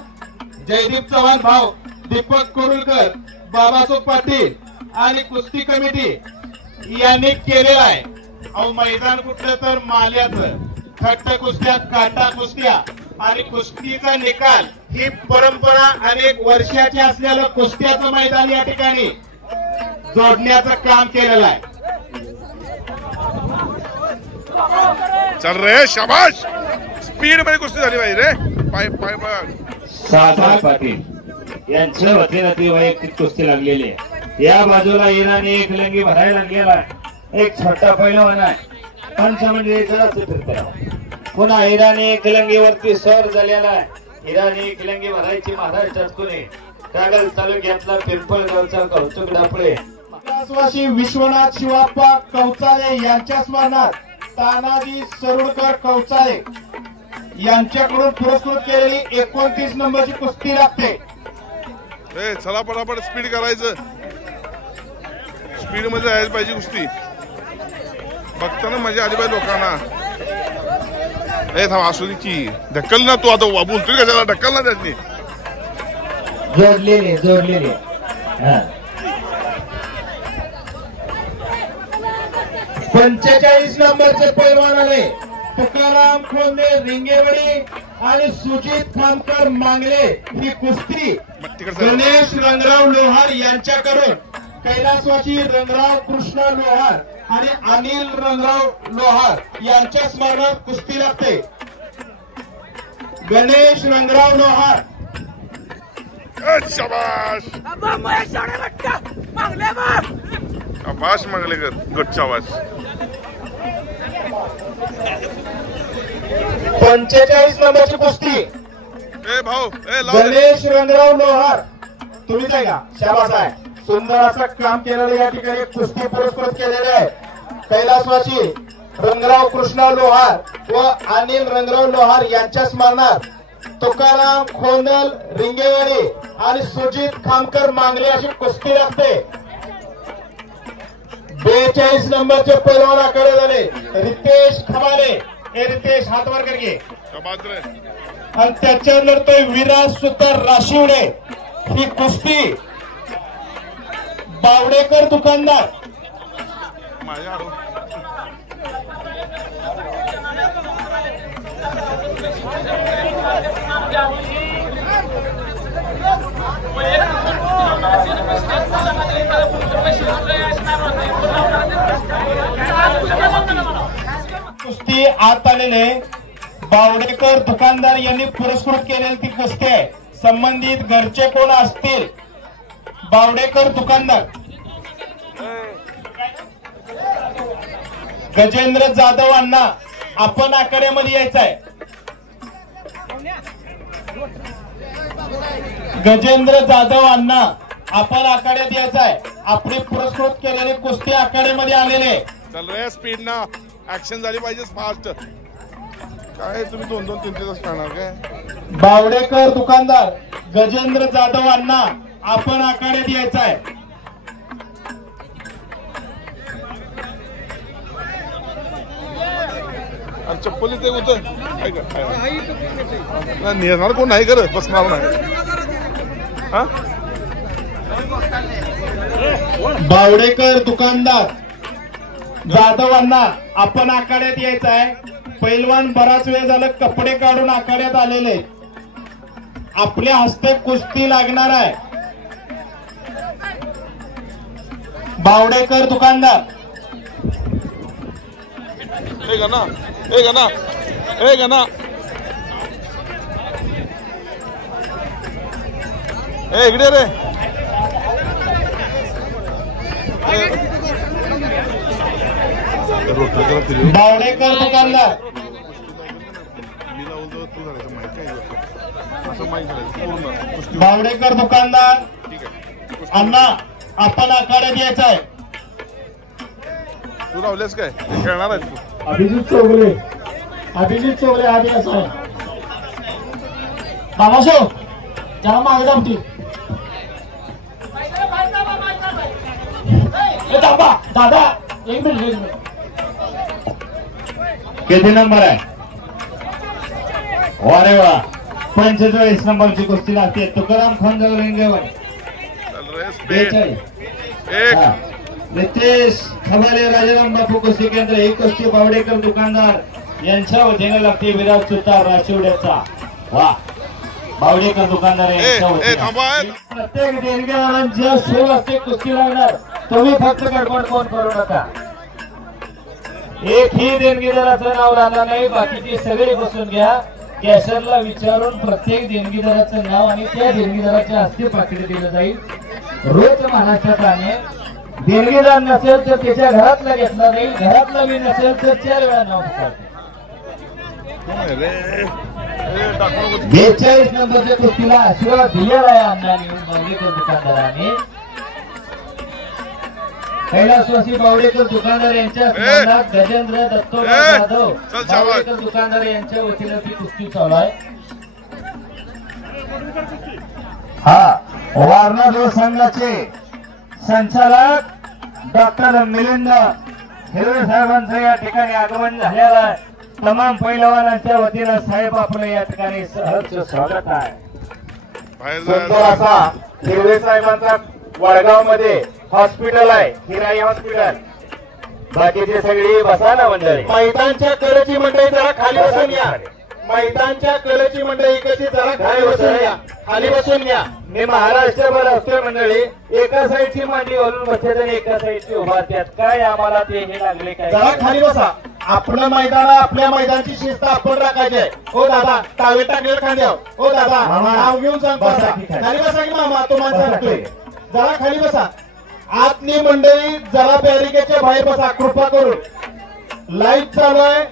जयदीप चव्हाण भाऊ, दीपक कुरुलकर, बाबासाहेब पाटील आणि कुस्ती कमिटी यांनी केलेला आहे. अहो मैदान कुठलं तर माल्याचं, खट्ट कुस्त्या, काटा कुस्त्या आणि कुस्तीचा निकाल ही परंपरा अनेक वर्षाची असलेलं कुस्त्याचं मैदान या ठिकाणी जोडण्याचं काम केलेलं आहे. चल रे शाबाश, स्पीड मध्ये कुस्ती झाली पाहिजे रे. पाय पाय पाय. सागर पाटील यांच्या वतीनं ती वैयक्तिक कुस्ती लागलेली आहे. या बाजूला इराणी एक लंगी भरायला लागलेला आहे. एक छोटा पैलवान आहे, पंचमंडळीचा फिरतोय. पुन्हा इराणी एक लंगीवरती सर झालेला आहे. इराणी एक लंगी भरायची महाराष्ट्रात कुणी कागल तालुक्यातला पिंपळगावचा कौतुक डापळे. विश्वासी विश्वनाथ शिवाप्पा कौचाळे यांच्या स्मरणात तानाजी सरुडकर कौचाळे यांच्याकडून पुरस्कृत केलेली 29 नंबरची कुस्ती लागते. चला पटापट स्पीड करायचं, स्पीड मध्ये जायला पाहिजे कुस्ती. बघताना मजा आली पाहिजे लोकांना. थांब असू दे की, ढक्कल ना तू आता बोलतोय कशाला, ढक्कल ना त्यातनी जोडलेले जोडलेले. 45 नंबरचे पैलवान आले तुकाराम खोंदे रिंगेवडी आणि सुजित खामकर मांगले. ही कुस्ती गणेश रंगराव लोहार यांच्याकडून कैलासवासी रंगराव कृष्ण लोहार आणि अनिल रंगराव लोहार यांच्या स्मरणात कुस्ती लागते. गणेश रंगराव लोहार. शाबाश शाबाश मांगलेकर, गुड शाबाश. 45 नंबरची कुस्ती भाऊ गणेश रंगराव लोहार. तुम्हीच आहे का? शाबास आहे. सुंदर असं काम केलेलं या ठिकाणी कुस्ती पुरस्कृत केलेले आहे. कैलासवासी रंगराव कृष्ण लोहार व अनिल रंगराव लोहार यांच्या स्मरणात तुकाराम खोंदल रिंगेवाडी आणि सुजित खामकर मांगले अशी कुस्ती लागते. 42 नंबरचे पैलवानाकडे झाले रितेश खमाले. हे रितेश हात वर कर घे. आणि त्याच्यानंतर तो विराज सुतार राशिवडे. ही कुस्ती बावडेकर दुकानदार. कुस्ती आत आलेले बावडेकर दुकानदार यांनी पुरस्कृत केलेली ती कुस्ती आहे. संबंधित घरचे कोण असतील बावडेकर दुकानदार. गजेंद्र जाधव अण्णा आपण आखाड्यामध्ये यायचं आहे. गजेंद्र जाधव अण्णा आपण आखाड्यात यायचं आहे. आपली पुरस्कृत केलेली कुस्ती आखाड्यामध्ये आलेले. चल रे स्पीड ना, ऍक्शन झाली पाहिजे फास्ट. काय तुम्ही 2-2, 3-3 तास करणार काय? बावडेकर दुकानदार गजेंद्र जाधव अण्णा आपण आखाड्यात यायचं आहे. चप्पल ते होतं नेणार कोण नाही करत, बसणार नाही. बावडेकर दुकानदार जाधव अण्णा आपण आखाड्यात यायचं आहे. पैलवान बराच वेळ झालं कपडे काढून आखाड्यात आलेले. आपल्या हस्ते कुस्ती लागणार आहे. बावडेकर दुकानदार. गणा इकडे रे. बावडेकर दुकानदार. बावडेकर दुकानदार अण्णा आपण आखाड्यात यायचं आहे. तू रावलेस काय खेळणार आहे तू? अभिजित चौगले आधी असं आहे. बाबासाहेब त्याला मागे जमती. दादा एक मिनिट. किती नंबर आहे? अरे वा 45 नंबरची कुस्ती लागते. तुकाराम खानजवळ रिंगेवर 42. नितेश खबाले राजाराम बापू कुस्ती केंद्र. ही कुस्ती बावडेकर दुकानदार यांच्या वतीने लागते. विराट सुतार राशिवड्याचा. वा बावडेकर दुकानदार यांच्या वतीने. प्रत्येक देणगीदारांच्या सेव असते कुस्ती लागणार. तुम्ही फक्त गडबड कोण करू नका. एकही देणगीदाराचं नाव राहणार नाही. बाकीचे सगळे बसून घ्या. कॅशरला विचारून प्रत्येक देणगीदाराचं नाव आणि त्या देणगीदाराच्या हस्ते पाकिट दिलं जाईल. रोज महाराष्ट्रात आणे. देणगीदार नसेल तर त्याच्या घरातला घेतला जाईल. घरातला बी नसेल तर 4 वेळा नाव सांगते. 42 नंबरच्या कुस्तीला आशीर्वाद दिलेला आहे अण्णांनी बावडेकर दुकानदारांनी. कैलासवासी बावडेकर दुकानदार यांच्या स्मरणार्थ गजेंद्र दत्तोराव जाधव बावडेकर दुकानदार यांच्या वतीने ती कुस्ती चालू आहे. हा वारणा जो संघाचे संचालक डॉक्टर मिलिंद हिरवे साहेबांचं या ठिकाणी आगमन झालेलं आहे. तमाम पैलवानांच्या वतीनं साहेब आपलं या ठिकाणी सहर्ष स्वागत आहे. सुंदर असा हिरवे साहेबांचा वडगाव मध्ये हॉस्पिटल आहे. हिराई हॉस्पिटल. बाकीचे सगळी बसा ना मंडळी. मैदानच्या कडेची मंडळी जरा खाली बसून या. मैदानच्या कडेची मंडळी कशी जरा खाली बसून या. खाली बसून या. मी महाराष्ट्रभर असतोय मंडळी. एका साईडची मांडी घालून बसतात आणि एका साईडची उभा त्यात काय आम्हाला ते हे लागले काय. जरा खाली बसा. आपलं मैदान आपल्या मैदानची शिस्त आपण राखायची आहे. हो दादा टावे टाकलेलं खांद्यावर. हो दादा नाव घेऊन सांगतो. खाली बसा की मामा तुम्हाला सांगतोय. जरा खाली बसा. आतली मंडळी जरा बॅरिकेडच्या बाहेर बसा कृपा करून. लाईव्ह चालू आहे.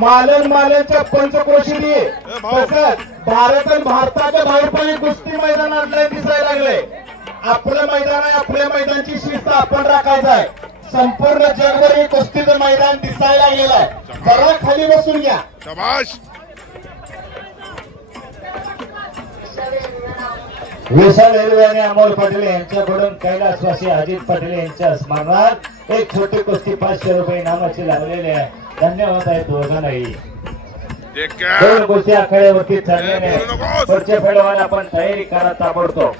मालनच्या पंचक्रोशीने तसंच भारत आणि भारताच्या बाहेर पण कुस्ती मैदानात दिसायला लागले. आपलं मैदान आहे. आपल्या मैदानची शिस्त आपण राखायचं आहे. संपूर्ण जगभर हे कुस्तीचं मैदान दिसायला गेलं आहे. जरा खाली बसून घ्या. विशाल हिरवे आणि अमोल पाटील यांच्याकडून कैलासवासी अजित पाटील यांच्या स्मरणार्थ एक छोटी कुस्ती 500 रुपये इनामाची लागलेली आहे. धन्यवाद आहे दोघांनाही. 2 कुस्ती आखाड्यावरती चाललेले आहे. पुढच्या पैलवान आपण तयारी करा ताबडतोब.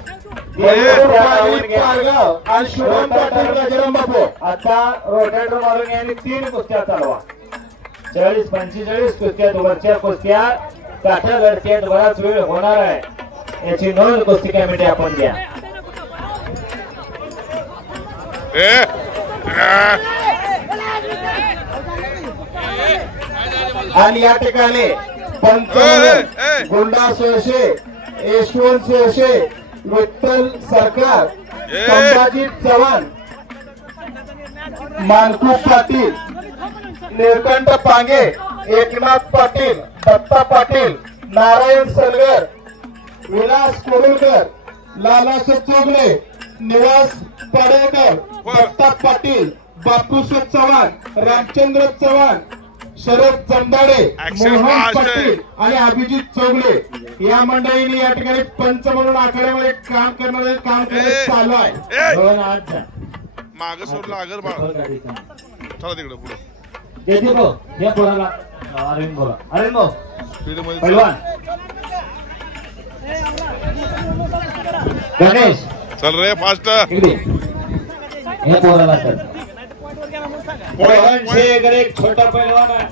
आणि शुभम पाटील राजाराम बापू. आता रोटेटर मारून यांनी 3 कुस्त्या चालवा. 40-45 कुस्त्या. वरच्या कुस्त्या काठ्या लढत्या. बराच वेळ होणार आहे. याची नोंद कुस्ती कमिटी आपण घ्या. आणि या ठिकाणी पंच गुंडा सोळशे, यशवंत सोळशे, विठ्ठल सरकार, संभाजी चव्हाण, मानकू पाटील, निळकंठ पांगे, एकनाथ पाटील, दत्ता पाटील, नारायण सलगर, विलास कोडुलकर, लालासाहेब चोगले, निवास पडेकर, दत्ता पाटील, बापूसाहेब चव्हाण, रामचंद्र चव्हाण, शरद जमदाडे, मोहन पाटील आणि अभिजित चौगले या मंडळींनी या ठिकाणी पंच म्हणून आखाड्यामध्ये काम करणारे काम चालू आहे. मागे सोडलं आगर चला तिकडे पुढे. गणेश चल रे फास्ट. एक छोटा पैलवान आहे.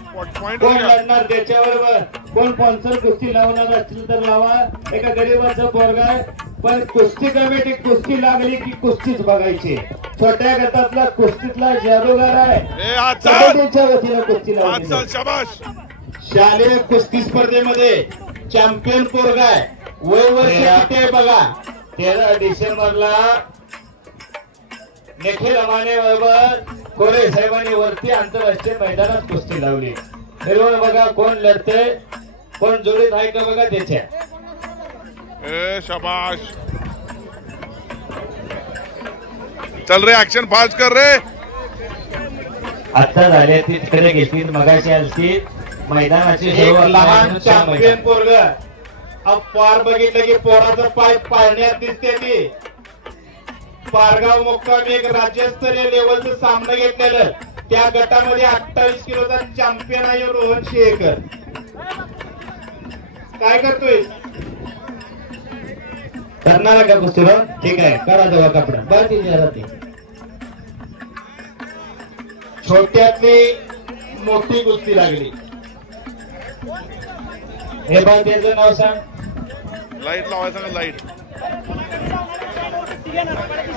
कोण लढणार त्याच्यावर कोण स्पॉन्सर कुस्ती लावणार असतील तर लावा. एका गरीबाचा पोरगा आहे. पण कुस्ती कमिटी कुस्ती लागली की कुस्तीच बघायची. छोट्या गटातला कुस्तीतला जादूगार आहे. त्यांच्या वतीनं कुस्ती लावली. शालेय कुस्ती स्पर्धेमध्ये चॅम्पियन पोरगा आहे. वय वर्ष किती आहे बघा. 13 डिसेंबरला निखिल अमानेबरोबर कोरे साहेबांनी वरती आंतरराष्ट्रीय मैदानात कुस्ती लावली. फिरवून बघा कोण लढते कोण जोडीत आहे का बघा त्याच्या. शाबाश. चल रे ऍक्शन फास्ट कर रे. आता झाले ती तिकडे घेतली मगाशी आलती मैदानाची. लहान चॅम्पियन पोरग पार बघितलं की पोराचं पाय पाळण्यात दिसते. ती पारगाव मुक्कामी एक राज्यस्तरीय लेवलचं सामना घेतलेलं. त्या गटामध्ये 28 किलोचा चॅम्पियन आहे रोहन शेखर. काय करतोय करणार का कुस्ती रो ठीक आहे करा तेव्हा कपडा बरं ते छोट्यातली मोठी कुस्ती लागली हे पण त्याचं नाव सांग लाईट लावायचं ना लाईट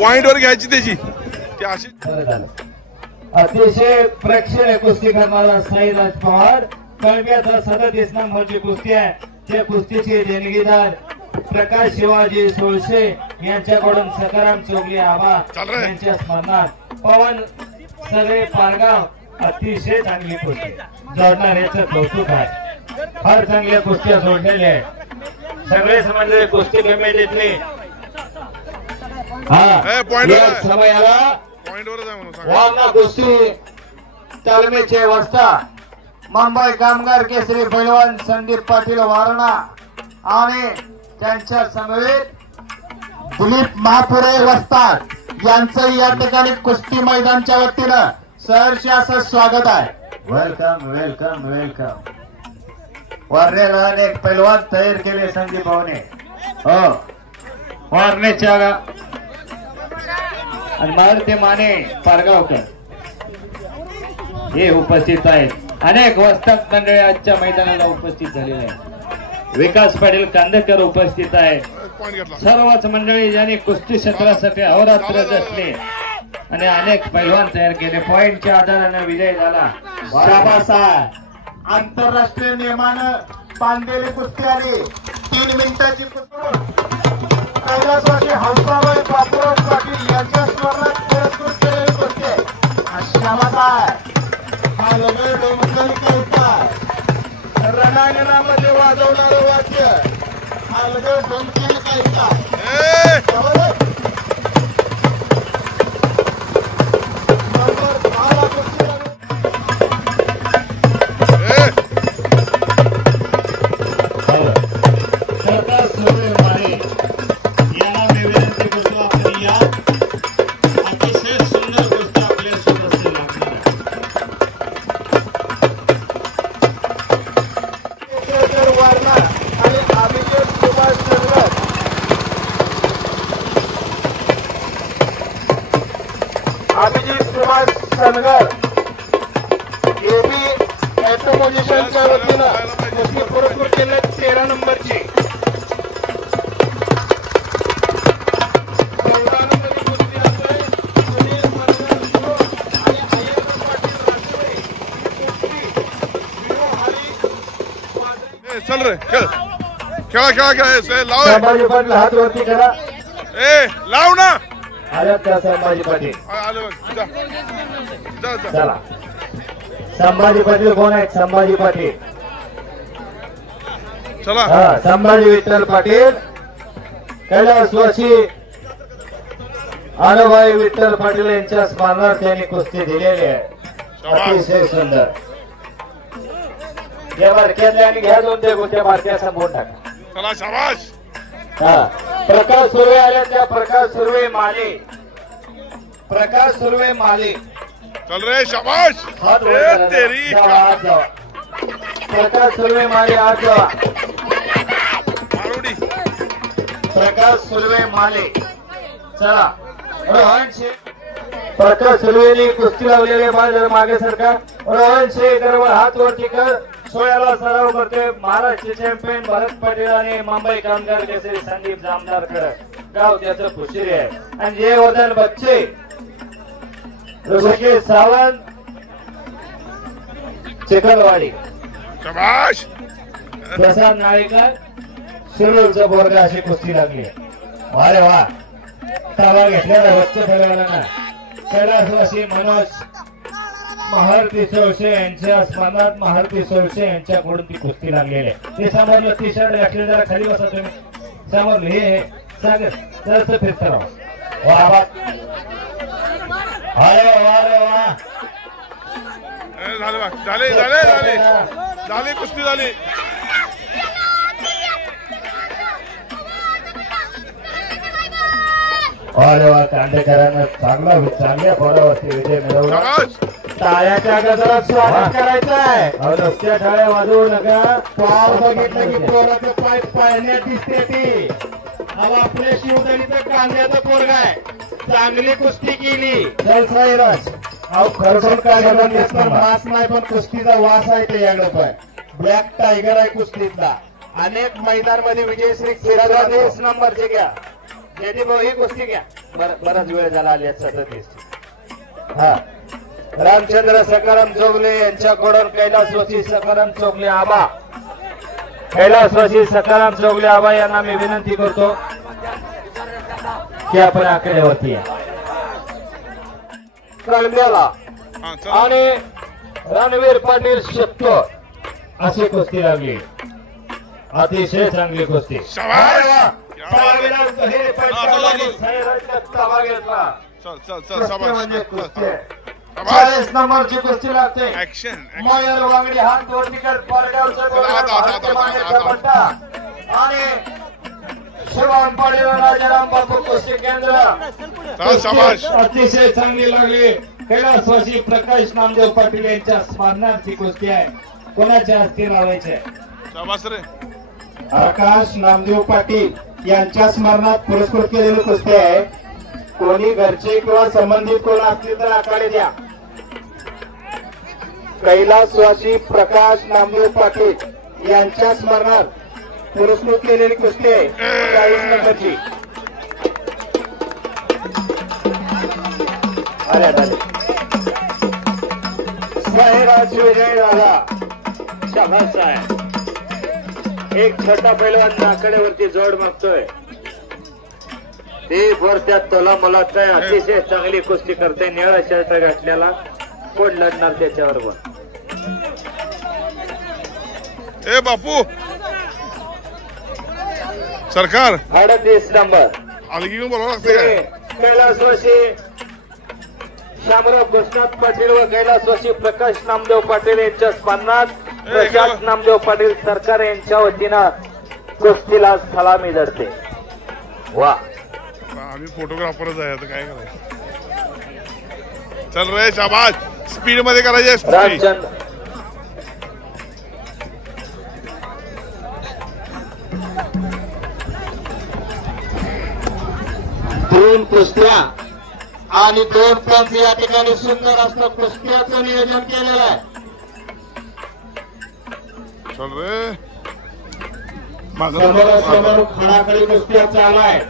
पॉइंट वर घ्यायची त्याची ती अशी बरं झालं अतिशय प्रेक्षणीय कुस्ती करणारा साईराज पवार कळव्याचा 37 नंबरची कुस्ती आहे त्या कुस्तीचे देणगीदार प्रकाश शिवाजी सोळशे यांच्याकडून सकाराम चोगले आबा यांच्या स्मरणात पवन सगळे पारगाव अतिशय चांगली कुस्ती जोडणार याचं कौतुक आहे फार चांगल्या कुस्त्या जोडलेल्या आहेत सगळे समजले कुस्ती कमिटीतले समयाला पॉइंट वर जाय म्हणून सांग वारणा कुस्ती तालमीचे वस्ता मुंबई कामगार केसरी पैलवान संदीप पाटील वारणा आणि त्यांच्या समवेत दिलीप महापुरे वस्ताद यांचं या ठिकाणी कुस्ती मैदानच्या वतीनं सहर्ष असं स्वागत आहे वेलकम वेलकम वेलकम वारणेला अनेक पैलवान तयार केले संदीप भाऊने हो वारणेच्या आणि मारुती माने पारगावकर हे उपस्थित आहेत अनेक वस्ताद मंडळी आजच्या मैदानाला उपस्थित झालेले आहेत विकास पाटील कांदेकर उपस्थित आहे पॉइंट घेतला सर्वच मंडळी ज्यांनी कुस्ती क्षेत्रासाठी अहोरात्र झटले आणि अनेक पैलवान तयार केले पॉइंटच्या आधाराने विजय झाला बाबासाहेब आंतरराष्ट्रीय नियमानं बांधलेली कुस्ती आली 3 मिनिटाची कुस्ती कैलासवासी हंसाबाई बापूराव पाटील यांच्या स्मरणात पुरस्कृत केलेली कुस्ती आहे श्यामासाहेब हा लगड डोंगरी कैसा रणांगणामध्ये वाजवणारं वाद्य हा लगड डोंगरी कैसा नंबर 12 कुस्ती अभिजित सुभाष सनगर एबी ऍटोमोजेशनच्या वतीनं कुस्ती पुरस्कृत केले 13 नंबरची 14 नंबरची कुस्ती असते सुनील मनोहर सुरो आणि अय्यर पाटील राजवाडे कुस्ती विनो हरी चल रे खेळ खेळा खेळा खेळा लाव संभाजी पाटील हात वरती करा ए लाव ना आलं का संभाजी पाटील आलं जा जा जा चला संभाजी पाटील कोण आहेत संभाजी पाटील चला हा संभाजी विठ्ठल पाटील कैलासवासी आनबाई विठ्ठल पाटील यांच्या स्मरणार्थ त्यांनी कुस्ती दिलेली आहे अतिशय सुंदर या बारक्यातल्या आणि घ्या 2 गोट्या बारक्या समोर टाका चला शाबाश हा प्रकाश सुर्वे आले त्या प्रकाश सुर्वे माले चल रे शाबाश हात वर ए करा. तेरी जावा, आत जावा. प्रकाश सुर्वे माले आज जावा मारुडी प्रकाश सुर्वे माले चला रोहन शेख प्रकाश सुर्वेने कुस्ती लावलेले बाजर मागे सरका रोहन शेख बरोबर हात वरती कर सोयाला सराव करते महाराष्ट्र चॅम्पियन भरत पाटील आणि मुंबई कामगार केसरी संदीप जामदारकर गाव त्याचं खुशिरी आहे आणि जे वदन बच्चे ऋषिकेश सावंत चिखलवाडी शाबाश प्रसाद नाळेकर शिरूरचं बोर्ग अशी कुस्ती लागली अरे वा ताबा घेतलेला रक्त ठेवायला ना कैलासवासी मनोज महारती सोळशे यांच्या स्मरणात महारती सोळशे यांच्याकडून ती कुस्ती लागलेली आहे ते समोरलं टी शर्ट घातले जरा खाली बसा तुम्ही समोरलं हे सागर जरासं फिरत राहा वा वा अरे वा रे वा झाले बघ झाले झाले झाले झाली कुस्ती झाली अरे वा कांदेकरांना चांगल्या पोरावरती विजय मिळवला शाबाश टाळ्याच्या गजरात स्वागत करायचं आहे. नुसत्या टाळ्या वाजवू नका. पाव बघितलं की पोराचं पाय पाळण्यात दिसते ती. अहो आपल्या शिवधरीचं कांद्याचं पोरग आहे. चांगली कुस्ती केली. जय साईराज. अहो खरसून काय मास नाही पण कुस्तीचा वास आहे त्याच्याकडे. पाय ब्लॅक टायगर आहे कुस्तीतला. अनेक मैदान मध्ये विजयश्री 37 नंबरचे घ्या. जयदीप भाऊ ही कुस्ती घ्या. बराच वेळ झाला आली 37. हा रामचंद्र सकाराम चोगले यांच्याकडून कैलासवासी सकाराम चोगले आबा. कैलासवासी सकाराम चोगले आबा यांना मी विनंती करतो की आपण आकड्यावरती या. कळंब्याला आणि रणवीर पाटील शक्तो अशी कुस्ती लागली. अतिशय चांगली कुस्ती. 40 नंबरची कुस्ती लागते. मयूर वागडी हात वरती कर. आणि शिवान पाटील राजाराम बापू कुस्ती केंद्र. अतिशय चांगली लागली. कैलासवासी प्रकाश नामदेव पाटील यांच्या स्मरणार्थी कुस्ती आहे. कोणाच्या हस्ते लावायचे? आकाश नामदेव पाटील यांच्या स्मरणात पुरस्कृत केलेली कुस्ती आहे. कोणी घरचे किंवा संबंधित कोण असतील तर आकडे द्या. कैलासवासी प्रकाश नामदेव पाटील यांच्या स्मरणात पुरस्कृत केलेली कुस्ती आहे 40 नंबरची. साईराज विजय झाला. शाबास आहे. एक छोटा पैलवान आकड्यावरती जोड मागतोय. ते भर त्यात तोला मला काय अतिशय चांगली कुस्ती करते. निळा शर्ट घातलेला कोण लढणार त्याच्याबरोबर? ए बापू सरकार 38 नंबर अलगी बोलावं लागते काय? कैलासवासी शामराव गोष्णात पाटील व कैलासवासी प्रकाश नामदेव पाटील यांच्या स्मरणात प्रशांत नामदेव पाटील सरकार यांच्या वतीनं कुस्तीला सलामी धरते. वा आम्ही फोटोग्राफरच आहे. आता काय करायचं? चल रे शाबाश. स्पीड मध्ये करायचे. रामचंद्र दोन कुस्त्या आणि 2 पंच या ठिकाणी सुंदर असं कुस्त्याचं नियोजन केलेलं आहे. चल रे समोरासमोर खडाखडी कुस्त्या चालू आहे.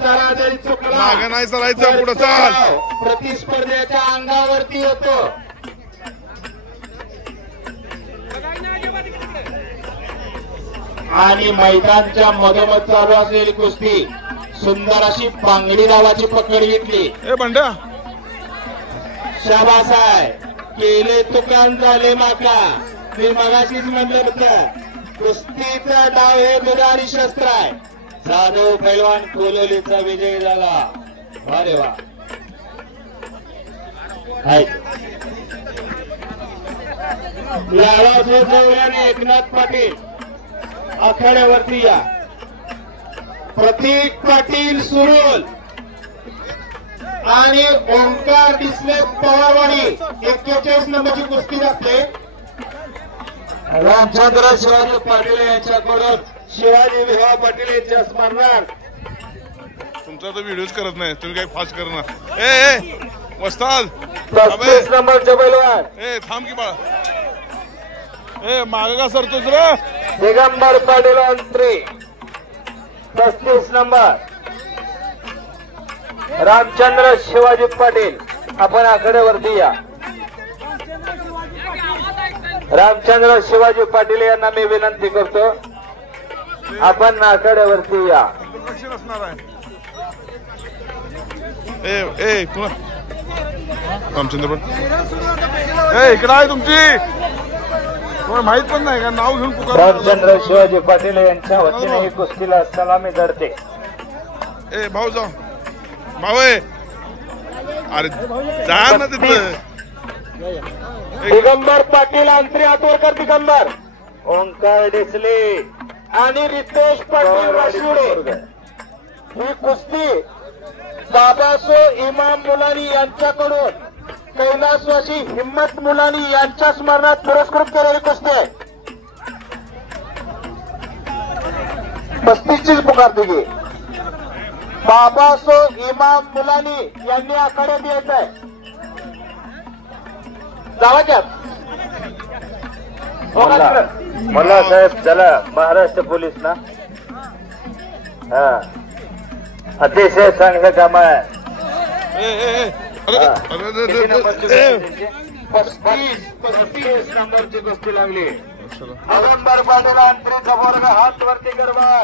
मागे नाही चालायचं. पुढे चाल. प्रतिस्पर्ध्याच्या अंगावरती येतो. आणि मैदानच्या मधोमध चालू असलेली कुस्ती सुंदर अशी बांगडी नावाची पकड घेतली. ए बंड्या शाबास आहे. केले तुकान झाले माका. मी मगाशीच म्हणलं होतं कुस्तीचा डाव हे दुधारी शस्त्र आहे. जाधव पैलवान कोलोलीचा विजय झाला. अरे वा. लालासाहेब चौहान एकनाथ पाटील आखाड्यावरती या. प्रतीक पाटील सुरुल आणि ओंकार डिसले पवारवाडी 41 नंबरची कुस्ती लागते. रामचंद्र शिवाजी पाटील यांच्याकडून शिवाजी विवाह पाटील यांच्या स्मरणार्थ. तुमचा तर व्हिडिओच करत नाही. तुम्ही काही फास्ट करणार. ए वस्ताद 35 नंबरचे पैलवान. ए थांब की बाळा. ए मागे का सरतोस रे? दिगंबर पाटील अंत्री 35 नंबर. रामचंद्र शिवाजी पाटील आपण आकड्यावरती या. रामचंद्र शिवाजी पाटील यांना मी विनंती करतो आपण आकड्यावरती या. ए कुणा रामचंद्र इकडे आहे तुमची माहित पण नाही का? नाव घेऊन पुकार. रामचंद्र शिवाजी पाटील यांच्या वतीने ही कुस्तीला सलामी धरते. ए भाऊ जाऊ. भाऊ अरे जा ना तिथं. दिगंबर पाटील अंतरी आतवरकर दिगंबर. ओंकार डिसले आणि रितेश पाटील वाशिवडे ही कुस्ती बाबासो इमाम मुलानी यांच्याकडून कैलासवासी हिम्मत मुलानी यांच्या स्मरणात पुरस्कृत केलेली कुस्ती आहे. 35 पुकारते की बाबासो इमाम मुलानी यांनी आखाड्यात यायचं आहे. जावा क्या मला साहेब चला महाराष्ट्र पोलीस ना हा अतिशय चांगलं काम आहे. 35 नंबरची कुस्ती लागली. अगंबर पाटील अंतरीचा वर्ग हात वरती करवा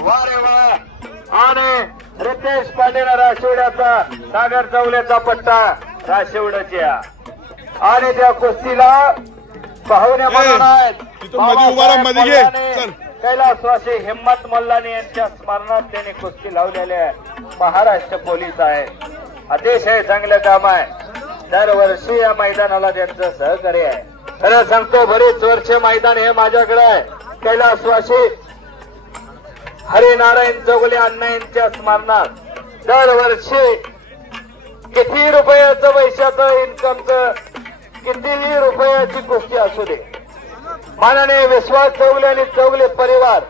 वा रे वा. आणि रितेश पाटील राशिवड्याचा सागर चौल्याचा पट्टा राशिवड्याच्या आणि त्या कुस्तीला पाहुण्या म्हणून आहेत कैलासवासी हिम्मत मल्लानी यांच्या स्मरणात त्यांनी कुस्ती लावलेली आहे. महाराष्ट्र पोलीस आहे. अतिशय चांगलं काम आहे. दरवर्षी या मैदानाला त्यांचं सहकार्य आहे. खरं सांगतो बरेच वर्ष मैदान हे माझ्याकडे आहे. कैलासवासी हरिनारायण चौगुले अण्णा यांच्या स्मरणात दरवर्षी किती रुपयाचं पैशाचं इन्कमचं कितीही रुपयाची कुस्ती असू दे माननीय विश्वास चौगुले आणि चौगुले परिवार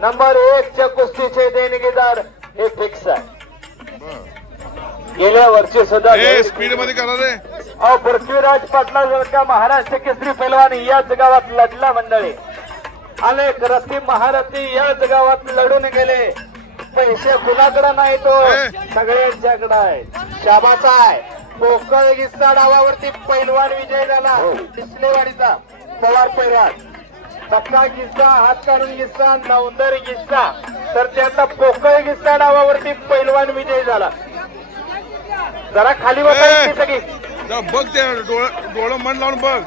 नंबर 1 च्या कुस्तीचे देणगीदार हे फिक्स आहे. गेल्या वर्षी सुद्धा स्पीड मध्ये करा रे. पृथ्वीराज पाटलासारखा महाराष्ट्र केसरी पैलवान याच गावात लढला मंडळी. अनेक रथी महारथी याच गावात लढून गेले. पैसे कुणाकडे नाही तो सगळ्यांच्याकडे आहे. शाबाचा आहे. पोकळ गिस्सा डावावरती पैलवान विजय झाला. डिस्लेवाडीचा पवार पैलवान धक्का गिस्सा हात काढून गिस्सा नवंदर गिस्सा तर त्याचा पोकळ गिस्सा डावावरती पैलवान विजय झाला. जरा खाली बसायची सगळी बघ ते डोळं मन लावून बघ.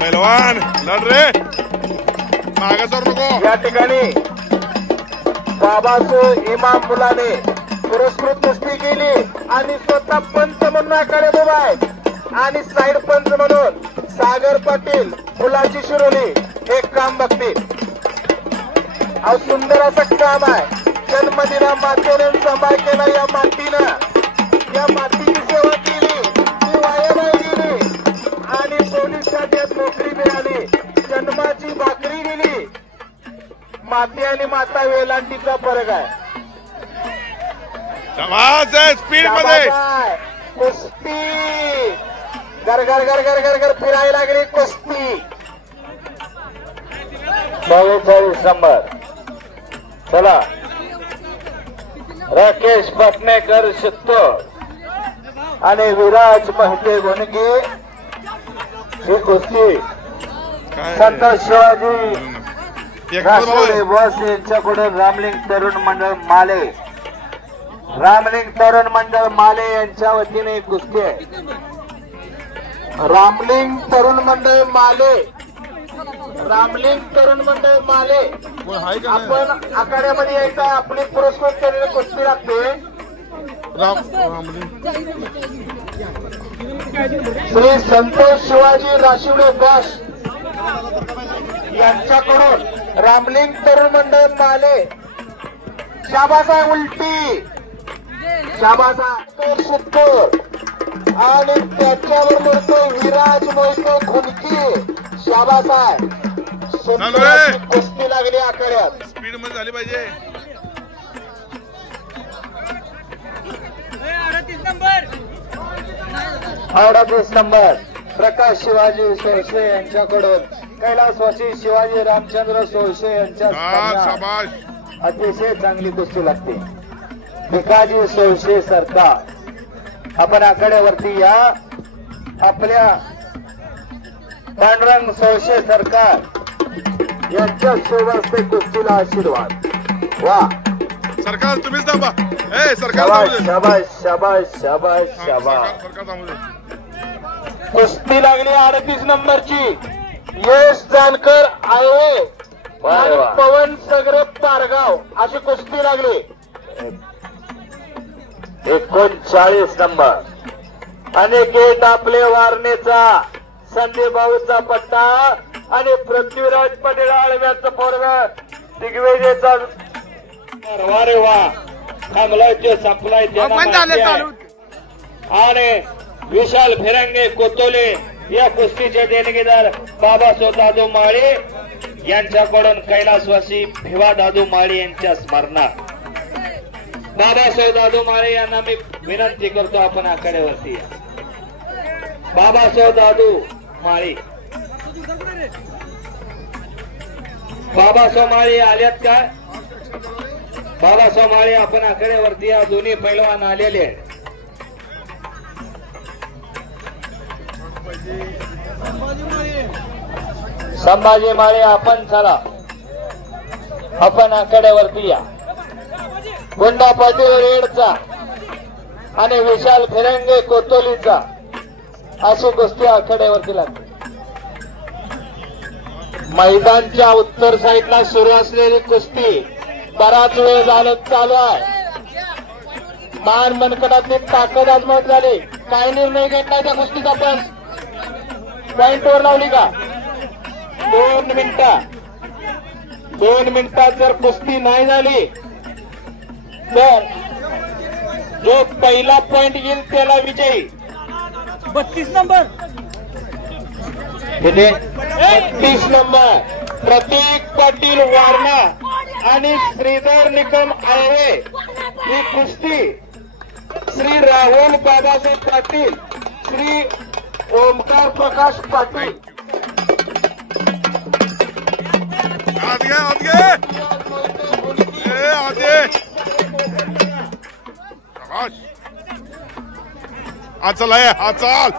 पैलवान लढ रे मागे सर नको. या ठिकाणी बाबासो इमाम मुलाने पुरस्कृत कुस्ती केली आणि स्वतः पंच म्हणून आखाड्यात उभा आहे आणि साईड पंच म्हणून सागर पाटील फुलाची शिरोली हे काम बघतील. हा सुंदर असं काम आहे. जन्मदिना मातेने सांभाळ केला. या मातीनं या मातीची सेवा केली. ती वाया नाही गेली आणि पोलीस खात्यात नोकरी मिळाली. जन्माची भाकरी दिली. माती आणि माता वेलांटीचा फरक आहे. स्पीड मध्ये कुस्ती गरगर गरगर गरगर फिरायला लागली कुस्ती. 44 नंबर चला राकेश पाटणेकर शित्तोड आणि विराज महते घोणगे ही कुस्ती संतोष शिवाजी राष्ट्रवादी बॉस यांच्याकडून रामलिंग तरुण मंडळ माले यांच्या वतीने कुस्ती आहे. रामलिंग तरुण मंडळ माले आपण आखाड्यामध्ये यायचा. आपली पुरस्कृत केलेली कुस्ती लागते. श्री संतोष शिवाजी राशिवडे बॉस यांच्याकडून रामलिंग तरुण मंडळ माले शाबासा उलटी शाबासा तो शित्तोड आणि त्याच्याबरोबर तो विराज मोहिते घुनकी शाबासा सुंदर कुस्ती लागली आखाड्यात. स्पीड मध्ये झाली पाहिजे. 38 नंबर प्रकाश शिवाजी सोळशे यांच्याकडून कैलासवासी शिवाजी रामचंद्र सोळशे यांच्या अतिशय चांगली कुस्ती लागते. भिकाजी सोळशे सरकार आपण आखाड्यावरती या. आपल्या पांडुरंग सोळशे सरकार यांच्या सोबत कुस्तीला आशीर्वाद. वा सरकार तुम्हीच दाबा. शाबाश शाबाश शाबाश शाबाश शाबाश. कुस्ती लागली 38 नंबरची. यश जानकर आळवे आणि पवन सगरे पारगाव अशी कुस्ती लागली. 39 नंबर अनिकेत आपले वारणेचा संदीप भाऊचा पट्टा आणि पृथ्वीराज पटेल आळव्याचं पोरग दिग्विजयचा वारे वा थांबलाय ते संपलाय आणि विशाल फिरंगे कोतोले या कुस्तीचे देणगीदार बाबासाहेब दादू माळी यांच्याकडून कैलासवासी भिवा दादू माळी यांच्या स्मरणात बाबासाहेब दादू माळी यांना मी विनंती करतो आपण आखाड्यावरती बाबासाहेब दादू माळी बाबासाहेब माळी आल्यात का बाबासाहेब माळी आपण आखाड्यावरती या दोन्ही पैलवान आलेले आहेत संभाजी माळे आपण चला आपण आखाड्यावरती या गुंडा पाटील रेडचा आणि विशाल फिरंगे कोतोलीचा अशी कुस्ती आखाड्यावरती लागते मैदानच्या उत्तर साईडला सुरू असलेली कुस्ती बराच वेळ झालं चालू आहे मान मनकटातली ताकद आजमावत झाली काय निर्णय घेतला त्या कुस्तीचा पण पॉइंटवर लावली का 2 मिनिटात जर कुस्ती नाही झाली तर जो पहिला पॉइंट येईल त्याला विजयी 32 नंबर 32 नंबर प्रतीक पाटील वारणा आणि श्रीधर निकम आळवे ही कुस्ती श्री राहुल बाबासाहेब पाटील श्री ओमकार प्रकाश पाटील आज चला आज चाल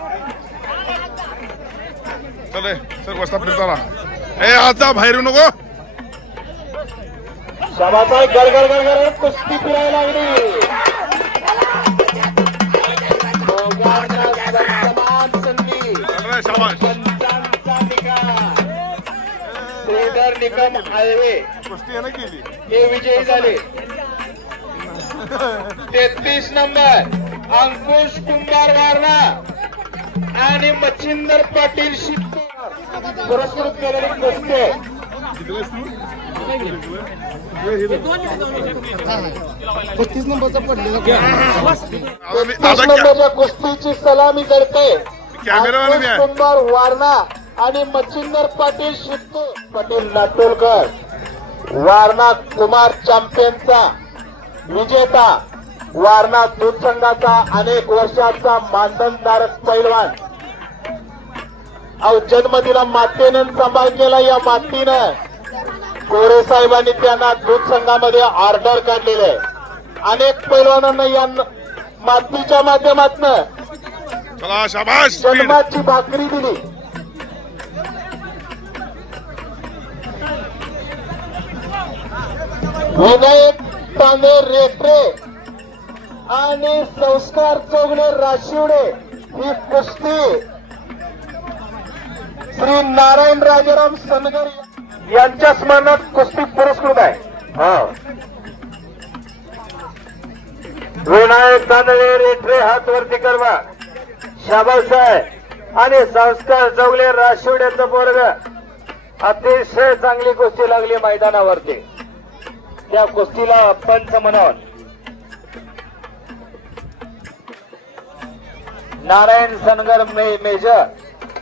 चले सर वस्ता फिरताना आज जा बाहेर येऊ नको समाचा गडगड गडगड कुस्ती फिरायला लागली श्रीधर निकम आळवे कुस्ती यानं केली हे विजयी झाले 33 नंबर अंकुश कुंभार वारणा आणि मच्छिंदर पाटील शिट्टे पुरस्कृत केलेली कुस्ती 32 नंबरचा पडलेला 33 नंबरच्या कुस्तीची सलामी करते अंकुश कुंभार वारणा आणि मच्छिंदर पाटील शिट्टे पाटील नाटोलकर वारणा कुमार चॅम्पियनचा विजेता वारणा दूध संघाचा अनेक वर्षाचा मानधनधारक पैलवान अहो जन्मदिला मातेनं सांभाळ केला या मातीनं कोरे साहेबांनी त्यांना दूध संघामध्ये ऑर्डर काढलेले अनेक पैलवानांना या मातीच्या माध्यमातून चला शाबाश जन्माची भाकरी दिली विनायक तांबे रेटरे आणि संस्कार चौगले राशिवडे ही कुस्ती श्री नारायण राजाराम सनगर यांच्या स्मरणात कुस्ती पुरस्कृत आहे विनायक तांदळे रेटरे हात वरती करवा शाबास आहे आणि संस्कार चौगले राशिवड्याचं पोरग अतिशय चांगली कुस्ती लागली मैदानावरती त्या कुस्तीला पंच म्हणून नारायण सनगर मेजर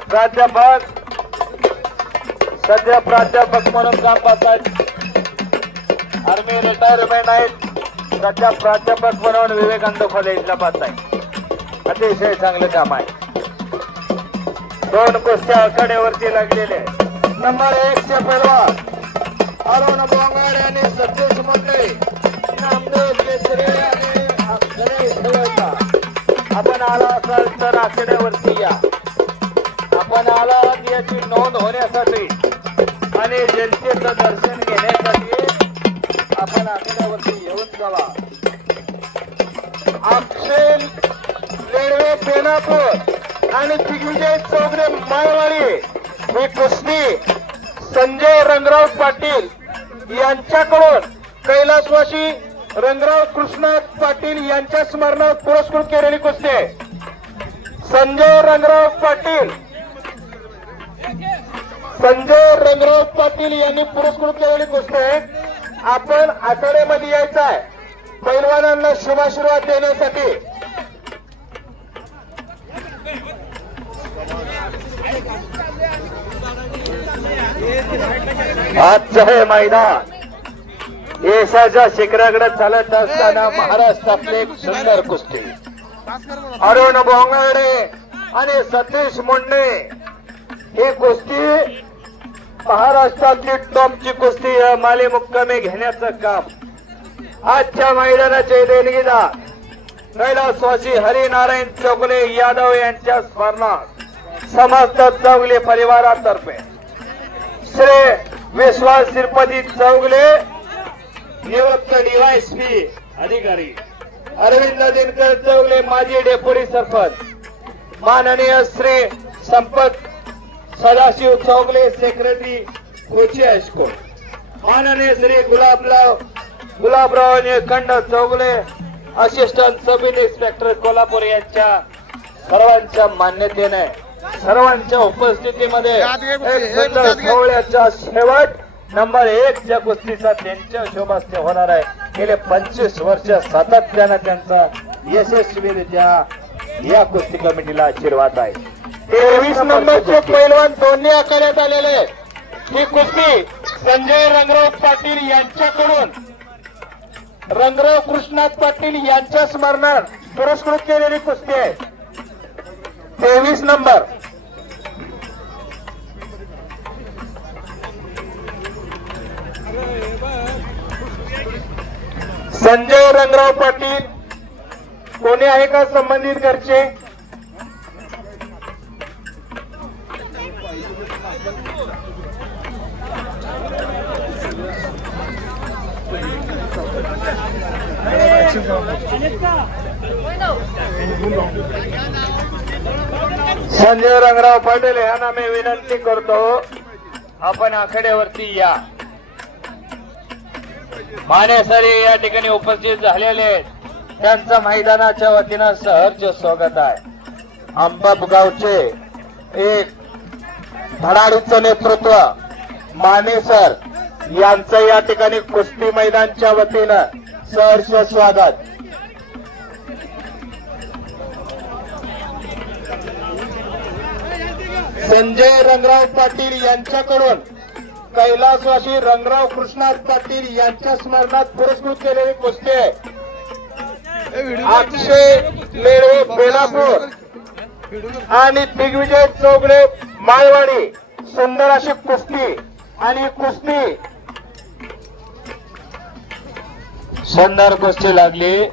प्राध्यापक सध्या प्राध्यापक म्हणून काम पाहतात आर्मी रिटायरमेंट आहेत सध्या प्राध्यापक म्हणून विवेकानंद कॉलेजला पाहताय अतिशय चांगलं काम आहे 2 कुस्त्या आखाड्यावरती लागलेले नंबर 1 चे पैलवान अरुण बोंगाड आणि सतीश मंडळे नामदेव केसरे आणि गणेश ढवळका आपण आला असाल तर आखाड्यावरती या आपण आला याची नोंद होण्यासाठी आणि जनतेचं दर्शन घेण्यासाठी आपण आखाड्यावरती येऊन जावा अक्षय लेडवे बेनापूर आणि दिग्विजय चौधरी माळवाडी ही कुस्ती संजय रंगराव पाटील यांच्याकडून कैलासवासी रंगराव कृष्णनाथ पाटील यांच्या स्मरणात पुरस्कृत केलेली कुस्ती संजय रंगराव पाटील यांनी पुरस्कृत केलेली कुस्ती आहे. आपण आखाड्यामध्ये यायचं आहे पैलवानांना शुभाशीर्वाद देण्यासाठी. आजचं हे मैदान यशाच्या शिखराकडे चालत असताना महाराष्ट्रातली एक सुंदर कुस्ती. अरुण बोंगाडे आणि सतीश मुंडे ही कुस्ती महाराष्ट्रातली टॉपची कुस्ती माले मुक्कामी घेण्याचं काम आजच्या मैदानाचे देणगीदार कैलासवासी हरिनारायण चौगले यादव यांच्या स्मरणात समस्त चौगले परिवारातर्फे श्री विश्वास श्रीपती चौगले निवृत्त डीवायएसपी अधिकारी अरविंद दिनकर चौगले माजी डेप्युटी सरपंच माननीय श्री संपत सदाशिव चौगले सेक्रेटरी कोची हायस्कूल माननीय Shri Gulabrao Nilkanth Chougale assistant sub inspector Kolhapur यांच्या सर्वांच्या मान्यतेने सर्वांच्या उपस्थितीमध्ये एक सुंदर सोहळ्याचा शेवट नंबर 1 च्या कुस्तीचा त्यांच्या शोभास्ते होणार आहे. गेले 25 वर्ष सातत्यानं त्यांचा यशस्वीरित्या या कुस्ती कमिटीला आशीर्वाद आहे. 23 नंबरचे पैलवान दोन्ही आखाड्यात आलेले. ही कुस्ती संजय रंगराव पाटील यांच्याकडून रंगराव कृष्णात पाटील यांच्या स्मरणात पुरस्कृत केलेली कुस्ती आहे. 23 नंबर संजय रंगराव पाटील. कोणी आहे का संबंधित घरचे? संजय रंगराव पाटील यांना मी विनंती करतो आपण आखाड्यावरती या. मानेसरी या ठिकाणी उपस्थित झालेले त्यांचं मैदानाच्या वतीनं सहर्ष स्वागत आहे. आंबाप गावचे एक धडाडीचं नेतृत्व मानेसर यांचं या ठिकाणी कुस्ती मैदानच्या वतीनं सहर्ष स्वागत. संजय रंगराव पाटील यांच्याकडून कैलासवासी रंगराव कृष्णात पाटील यांच्या स्मरणात पुरस्कृत केलेली कुस्ती आहे. अक्षय लेडवे बेलापूर आणि दिग्विजय चौगले माळवाडी सुंदर अशी कुस्ती आणि कुस्ती सुंदर कुस्ती लागली.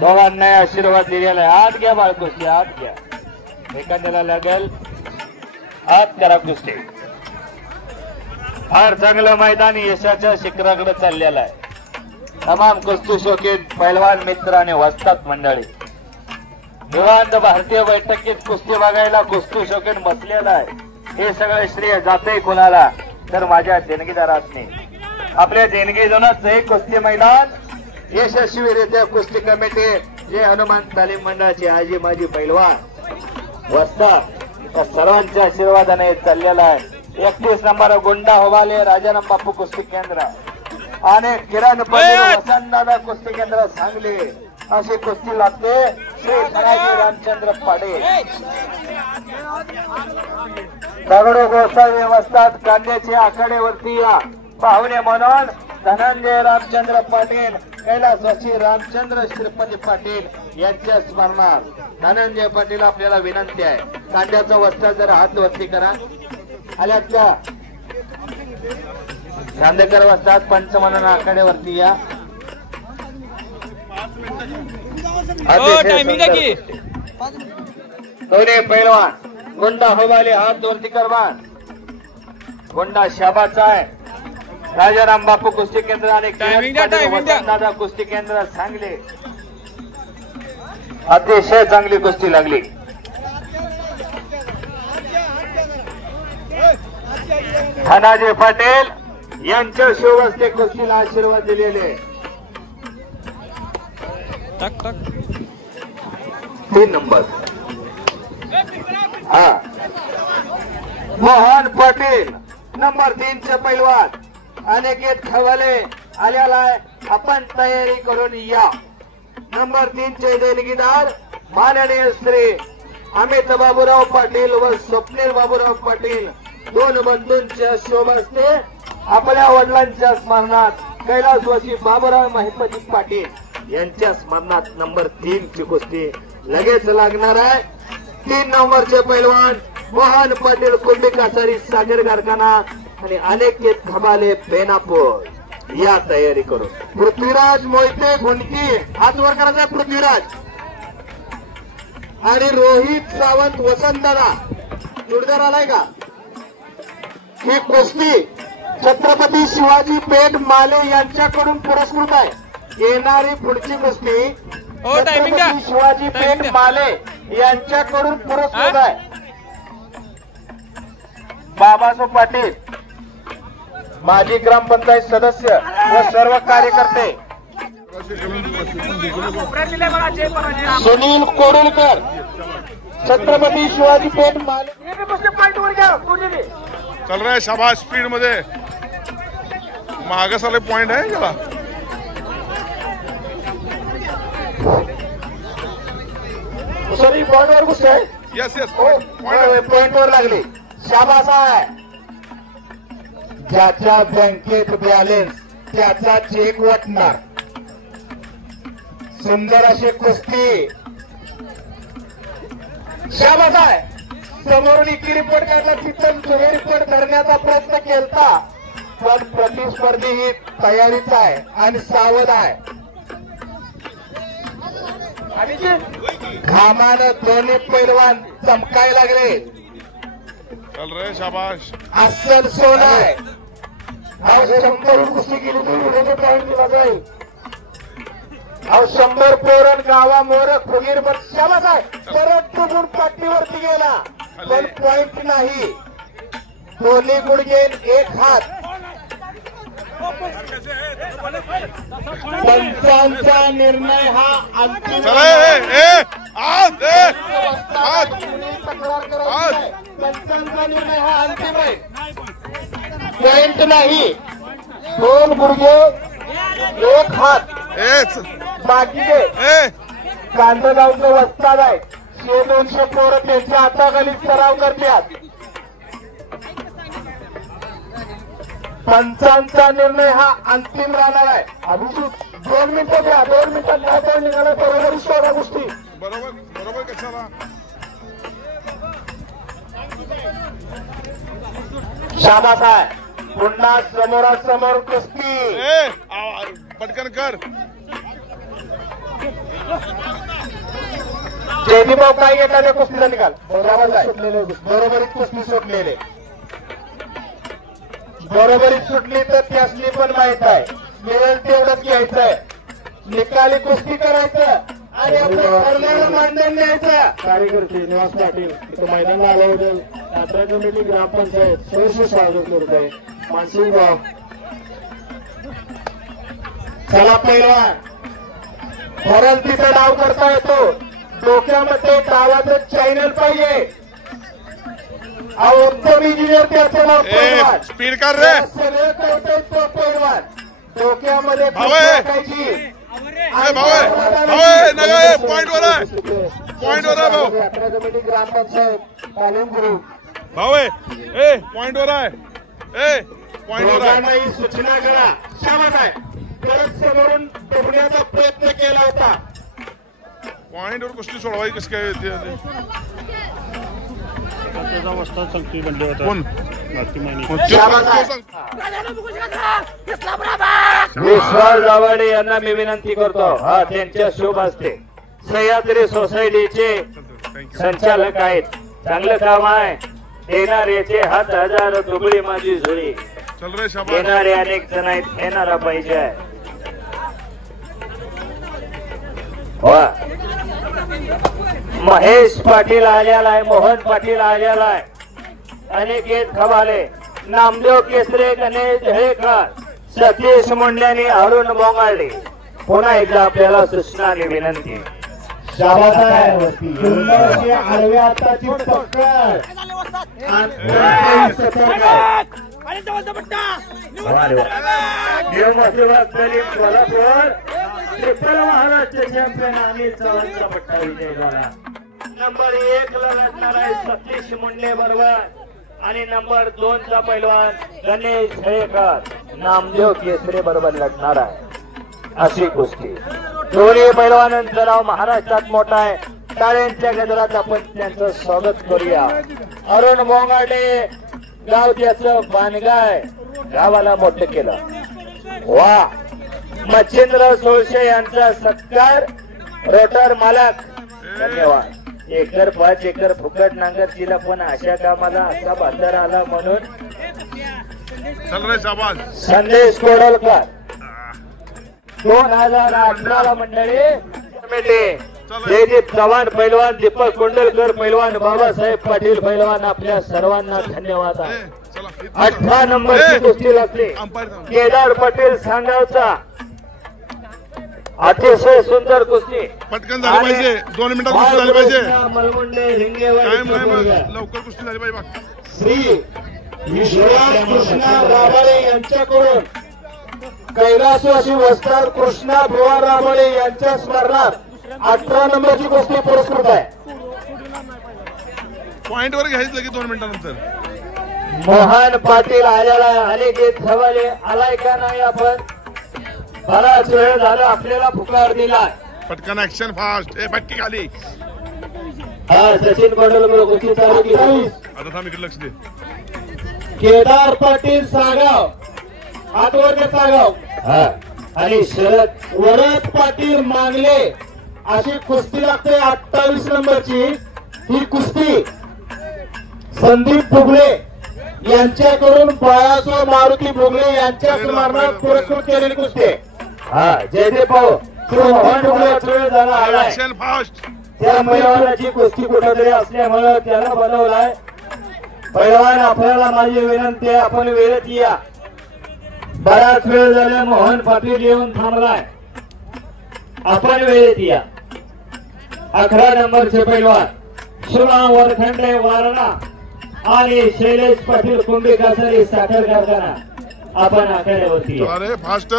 दोघांना आशीर्वाद दिलेला आहे. हात घ्या बाळ कुस्ती हात घ्या. एखाद्याला लागेल हात करा कुस्ती. फार चांगलं मैदान यशाच्या शिखराकडे चाललेलं आहे. तमाम कुस्ती शौकीन पैलवान मित्र आणि वस्ताद मंडळी निवांत भारतीय बैठकीत कुस्ती बघायला कुस्ती शौकीन बसलेला आहे. हे सगळे श्रेय जाते कोणाला तर माझ्या देणगीदारांनी. आपल्या देणगीतूनच हे कुस्ती मैदान यशस्वीरित्या कुस्ती कमिटी जे हनुमान तालीम मंडळाचे आजी माजी पैलवान वस्ताद सर्वांच्या आशीर्वादाने चाललेला आहे. 31 नंबर गुंडा होवाले राजाराम बापू कुस्ती केंद्र आणि किरण वसंतदादा कुस्ती केंद्र सांगली अशी कुस्ती लागते. श्री धनाजी रामचंद्र पाटील दगडो गोसावी वस्ताद कांद्याचे आखाड्यावरती या पाहुणे म्हणून धनंजय रामचंद्र पाटील कैलासवासी रामचंद्र श्रीपती पाटील यांच्या स्मरणात. धनंजय पाटील आपल्याला विनंती आहे कांद्याचा वस्ताद जरा हात वरती करा. आल्यात का खांदेकर वस्ताद पंच म्हणून आखाड्यावरती या. दोन्ही पैलवान गुंडा होवाले हात वरती करवान. गुंडा शाबाचा आहे. राजाराम बापू कुस्ती केंद्र आणि दादा कुस्ती केंद्र सांगली अतिशय चांगली कुस्ती लागली. धनाजी पाटील यांच्या शिवस्ते कुस्तीला आशीर्वाद दिलेले. 3 नंबर हा मोहन पाटील नंबर 3 चे पैलवान अनिकेत खवाले आलेला आहे. आपण तयारी करून या. नंबर 3 चे देणगीदार माननीय श्री अमित बाबूराव पाटील व स्वप्नील बाबूराव पाटील दोन बंधूंच्या शोभास्ते आपल्या वडिलांच्या स्मरणात कैलासवासी बाबूराव महिपती पाटील यांच्या स्मरणात नंबर 3 ची कुस्ती लगेच लागणार आहे. 3 नंबरचे पैलवान मोहन पाटील कुंडी कासारी सागर कारखाना आणि अनिकेत खबाले बेनापूर या तयारी करून. पृथ्वीराज मोहिते घोणकी हात वर करायचा. पृथ्वीराज आणि रोहित सावंत वसंतदादा जोडदार आलाय का. ही कुस्ती छत्रपती शिवाजी पेठ माले यांच्याकडून पुरस्कृत आहे. येणारी पुढची कुस्ती छत्रपती शिवाजी पेठ माले यांच्याकडून पुरस्कृत आहे. बाबासाहेब पाटील माजी ग्रामपंचायत सदस्य व सर्व कार्यकर्ते सुनील कोडुलकर छत्रपती शिवाजी पेठ माले चल रहा है शाबाश. स्पीड मध्ये मागस वाले पॉइंट आहे त्याला. सॉरी पॉइंटवर कुस्ती आहे. यस यस पॉइंटवर लागली. शाबास आहे. ज्याच्या बँकेत बॅलेन्स त्याचा चेक वाटणार. सुंदर अशी कुस्ती. शाबास आहे. समोरून इकडे रिपोर्ट काढला तिथून पुढे रिपोर्ट धरण्याचा प्रयत्न केला पण प्रतिस्पर्धी ही तयारीच आहे आणि सावध आहे. घामानं दोन्ही पैलवान चमकाय लागले. चल रहे शाबाश. अस्सल सोन आहे. 100 कुस्ती केली तर पॉईंट दिला जाईल. 100 पोरण गावा मोर फुगीर पण शाबास आहे. परत टुकून पाठीवरती गेला पण पॉइंट नाही. दोन्ही गुडघे एक हात. पंचांचा निर्णय हा अंतिम. तक्रार करायची. पंचांचा निर्णय हा अंतिम आहे. पॉइंट नाही. 2 गुडघे 1 हात. बाकीचे कांदगावचे वस्ताद आहे. 100-200 पोरं त्यांच्या हाताखाली सराव करतात. पंचांचा निर्णय हा अंतिम राहणार आहे. अभिजित 2 मिनिटं घ्या. 2 मिनिटात काय निघाला बरोबर शोधा गोष्टी. बरोबर कशाला. शाबास आहे. पुन्हा समोरासमोर कुस्ती. पटकन कर. जयदीभाऊ काय घेतला त्या कुस्तीचा निकाल. बरोबरीत कुस्ती सुटलेले. बरोबरीत सुटली तर त्यासनी पण माहित आहे मिळेल तेवढंच घ्यायचंय. निकाली कुस्ती करायचं आणि आपलं ठरलेलं मानधन द्यायचं. कार्यकर्ते निवास पाटील इथं मैदानाला आले होते. यात्रा कमिटी ग्रामपंचायत सहर्ष स्वागत करत आहे. मानसिक भाव चला पैलवान. भरण तिथं डाव करता येतो. डोक्यामध्ये डावाचं चॅनल पाहिजे. उत्तम इंजिनियर त्याचं नाव पैलवान. स्पीड कर रे. सगळं करतोय तो पैलवान. डोक्यामध्ये टाकायची. पॉइंट वर आहे. पॉइंट वर आहे भाऊ. यात्रा कमिटी ग्रामपंचायत तालीम ग्रुप भाऊ पॉइंट वर आहे. पॉइंट वर आहे. सूचना करा. शाबास आहे. परत समोरून टोकण्याचा प्रयत्न केला होता. पॉइंट वर कुस्ती सोडवाई कस काय. कोण विश्वास गावडे यांना मी विनंती करतो. हा त्यांच्या शुभ असते. सह्याद्री सोसायटीचे संचालक आहेत. चांगलं काम आहे. देणाऱ्याचे हात हजार दुबळी माझी झुळी. येणारे अनेक जण आहेत. येणारा पाहिजे. महेश पाटील आलेला आहे. मोहन पाटील आलेला आहे. अनिकेत खबाले नामदेव केसरे गणेश हेळेकर सतीश मुंड्यानी अरुण बोंगाळे. पुन्हा एकदा आपल्याला सूचना आणि विनंती. शाबास आहे सुंदर आडव्या हाताची पकड महाराष्ट्र चॅम्पियन आणि चव्हाणचा पट्टा विजय झाला. नंबर 1 ला लढणार आहे सतीश मुंडे बरोबर आणि नंबर 2 चा पैलवान गणेश हेळेकर नामदेव केसरे बरोबर लढणार आहे. अशी कुस्ती दोन्ही पैलवानांचं नाव महाराष्ट्रात मोठा आहे. टाळ्यांच्या गजरात आपण त्यांचं स्वागत करूया. अरुण बोंगाडे गाव त्याचं बानगाय गावाला मोठं केलं. वा मच्छिंद्र सोळशे यांचा सत्कार रोटर मालक धन्यवाद. 1.5 एकर फुकट नांगर दिला पण अशा कामाला असा बाजार आला म्हणून संदेश कोडलकर 2018 मंडळी जयदीप चव्हाण पैलवान दीपक कोंडलकर पैलवान बाबासाहेब पाटील पैलवान आपल्या सर्वांना धन्यवाद आहे. 18 नंबरची कुस्ती लागली केदार पटेल सांगावचा अतिशय सुंदर कुस्ती पटकन झाली पाहिजे 2 मिनिटात कुस्ती झाली पाहिजे मलमुंडे हिंगेवर लवकर कुस्ती झाली पाहिजे. श्री विश्वनाथ कृष्णा राबाळे यांच्याकडून कैलासवासी वस्ताद कृष्णा बुवा राबाळे यांच्या स्मरणार्थ 18 नंबरची कुस्ती पुरस्कृत आहे. पॉइंट वर घ्यायचं की 2 मिनिटानंतर मोहन पाटील आलेला अनिकेत खवाले आलाय का नाही. आपण बराच वेळ झाला आपल्याला पुकार दिला. पटकन ऍक्शन फास्ट ए पट्टी खाली. हा सचिन कोंडलकर कुस्ती चालू केली. आता थांब इकडे लक्ष दे. केदार पाटील सागाव आठवडे सागाव आणि शरद वरद पाटील मागले अशी कुस्ती लागते 28 नंबरची. ही कुस्ती संदीप भुगले यांच्याकडून बाळासो मारुती भुगले यांच्या स्मरणार्थ पुरस्कृत केलेली कुस्ती. जयदेव भाऊ ऍक्शन फास्ट. त्या पैलवानाची कुस्ती कुठेतरी असल्यामुळे त्याला बनवलाय. पैलवान आपल्याला माझी विनंती आहे आपण वेळेत या. बराच वेळ झाला मोहन पाटील येऊन थांबलाय. आपण वेळेत या. 11 नंबरचे पैलवान शिवराम वरखंडे वारणा आणि शैलेश पाटील कुंभे कासारी साखर कारखाना आपण आखाड्यावरती अरे फास्ट.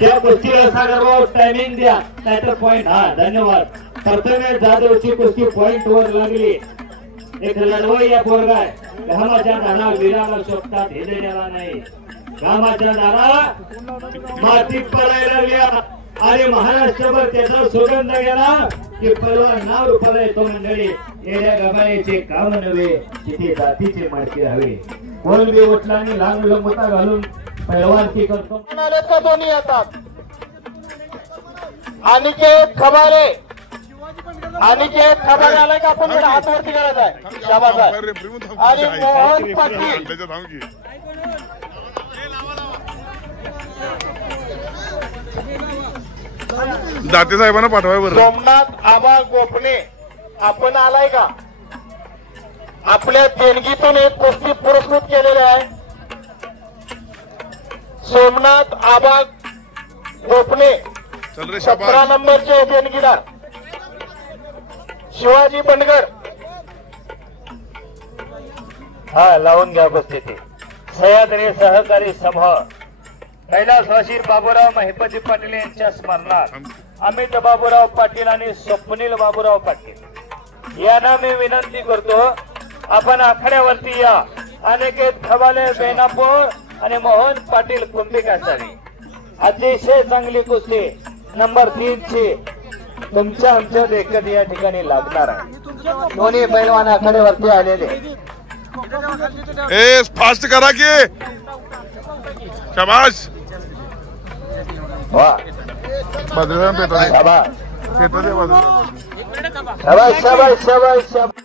त्या कुस्तीला सागर टायमिंग द्या नाहीतर पॉइंट. धन्यवाद. प्रथमेश जाधवची कुस्ती पॉइंट वर लागली. एक लढवय्या पोरगा आहे. घामाच्या दाना विराला शोभतात हे देण्याला नाही. घामाच्या दाना मातीत पडायला लागल्या आणि महाराष्ट्रभर त्याचा सुगंध गेला की पैलवान नाव रूपाला येतो. मंडळी येड्या गबाळ्याचे काम नव्हे तिथे जातीचे मडके हवे. कोण बी उठला आणि लांब लंबोटा घालून पैलवानकी करतो. का दोन्ही येतात. अनिकेत खबारे आलाय का आपण हातवरती करत आहे. शाबास आहे. आणि मोहन पाटील दाते साहेबांना पाठवाय बरं. सोमनाथ आबा गोपणे आपण आलाय का. आपल्या देणगीतून एक कुस्ती पुरस्कृत केलेले आहे. सोमनाथ आबा गोपणे 17 नंबरचे देणगीदार शिवाजी बंडगर. लावून घ्या कुस्ती. सह्याद्री सहकारी समूह कैलासवासी बाबूराव महिपती पाटील यांच्या स्मरणार्थ अमित बाबूराव पाटील आणि स्वप्नील बाबूराव पाटील यांना मी विनंती करतो आपण आखाड्यावरती या. अनिकेत खवाले बेनापूर आणि मोहन पाटील कुंभी कासारी अतिशय चांगली कुस्ती नंबर 3 ची तुमच्या आमच्या देखत या ठिकाणी लागणार आहे. दोन्ही पैलवान आखाड्यावरती आलेले. ए फास्ट करा की. शाबाश. शाबाश शाबाश शाबाश शाबाश.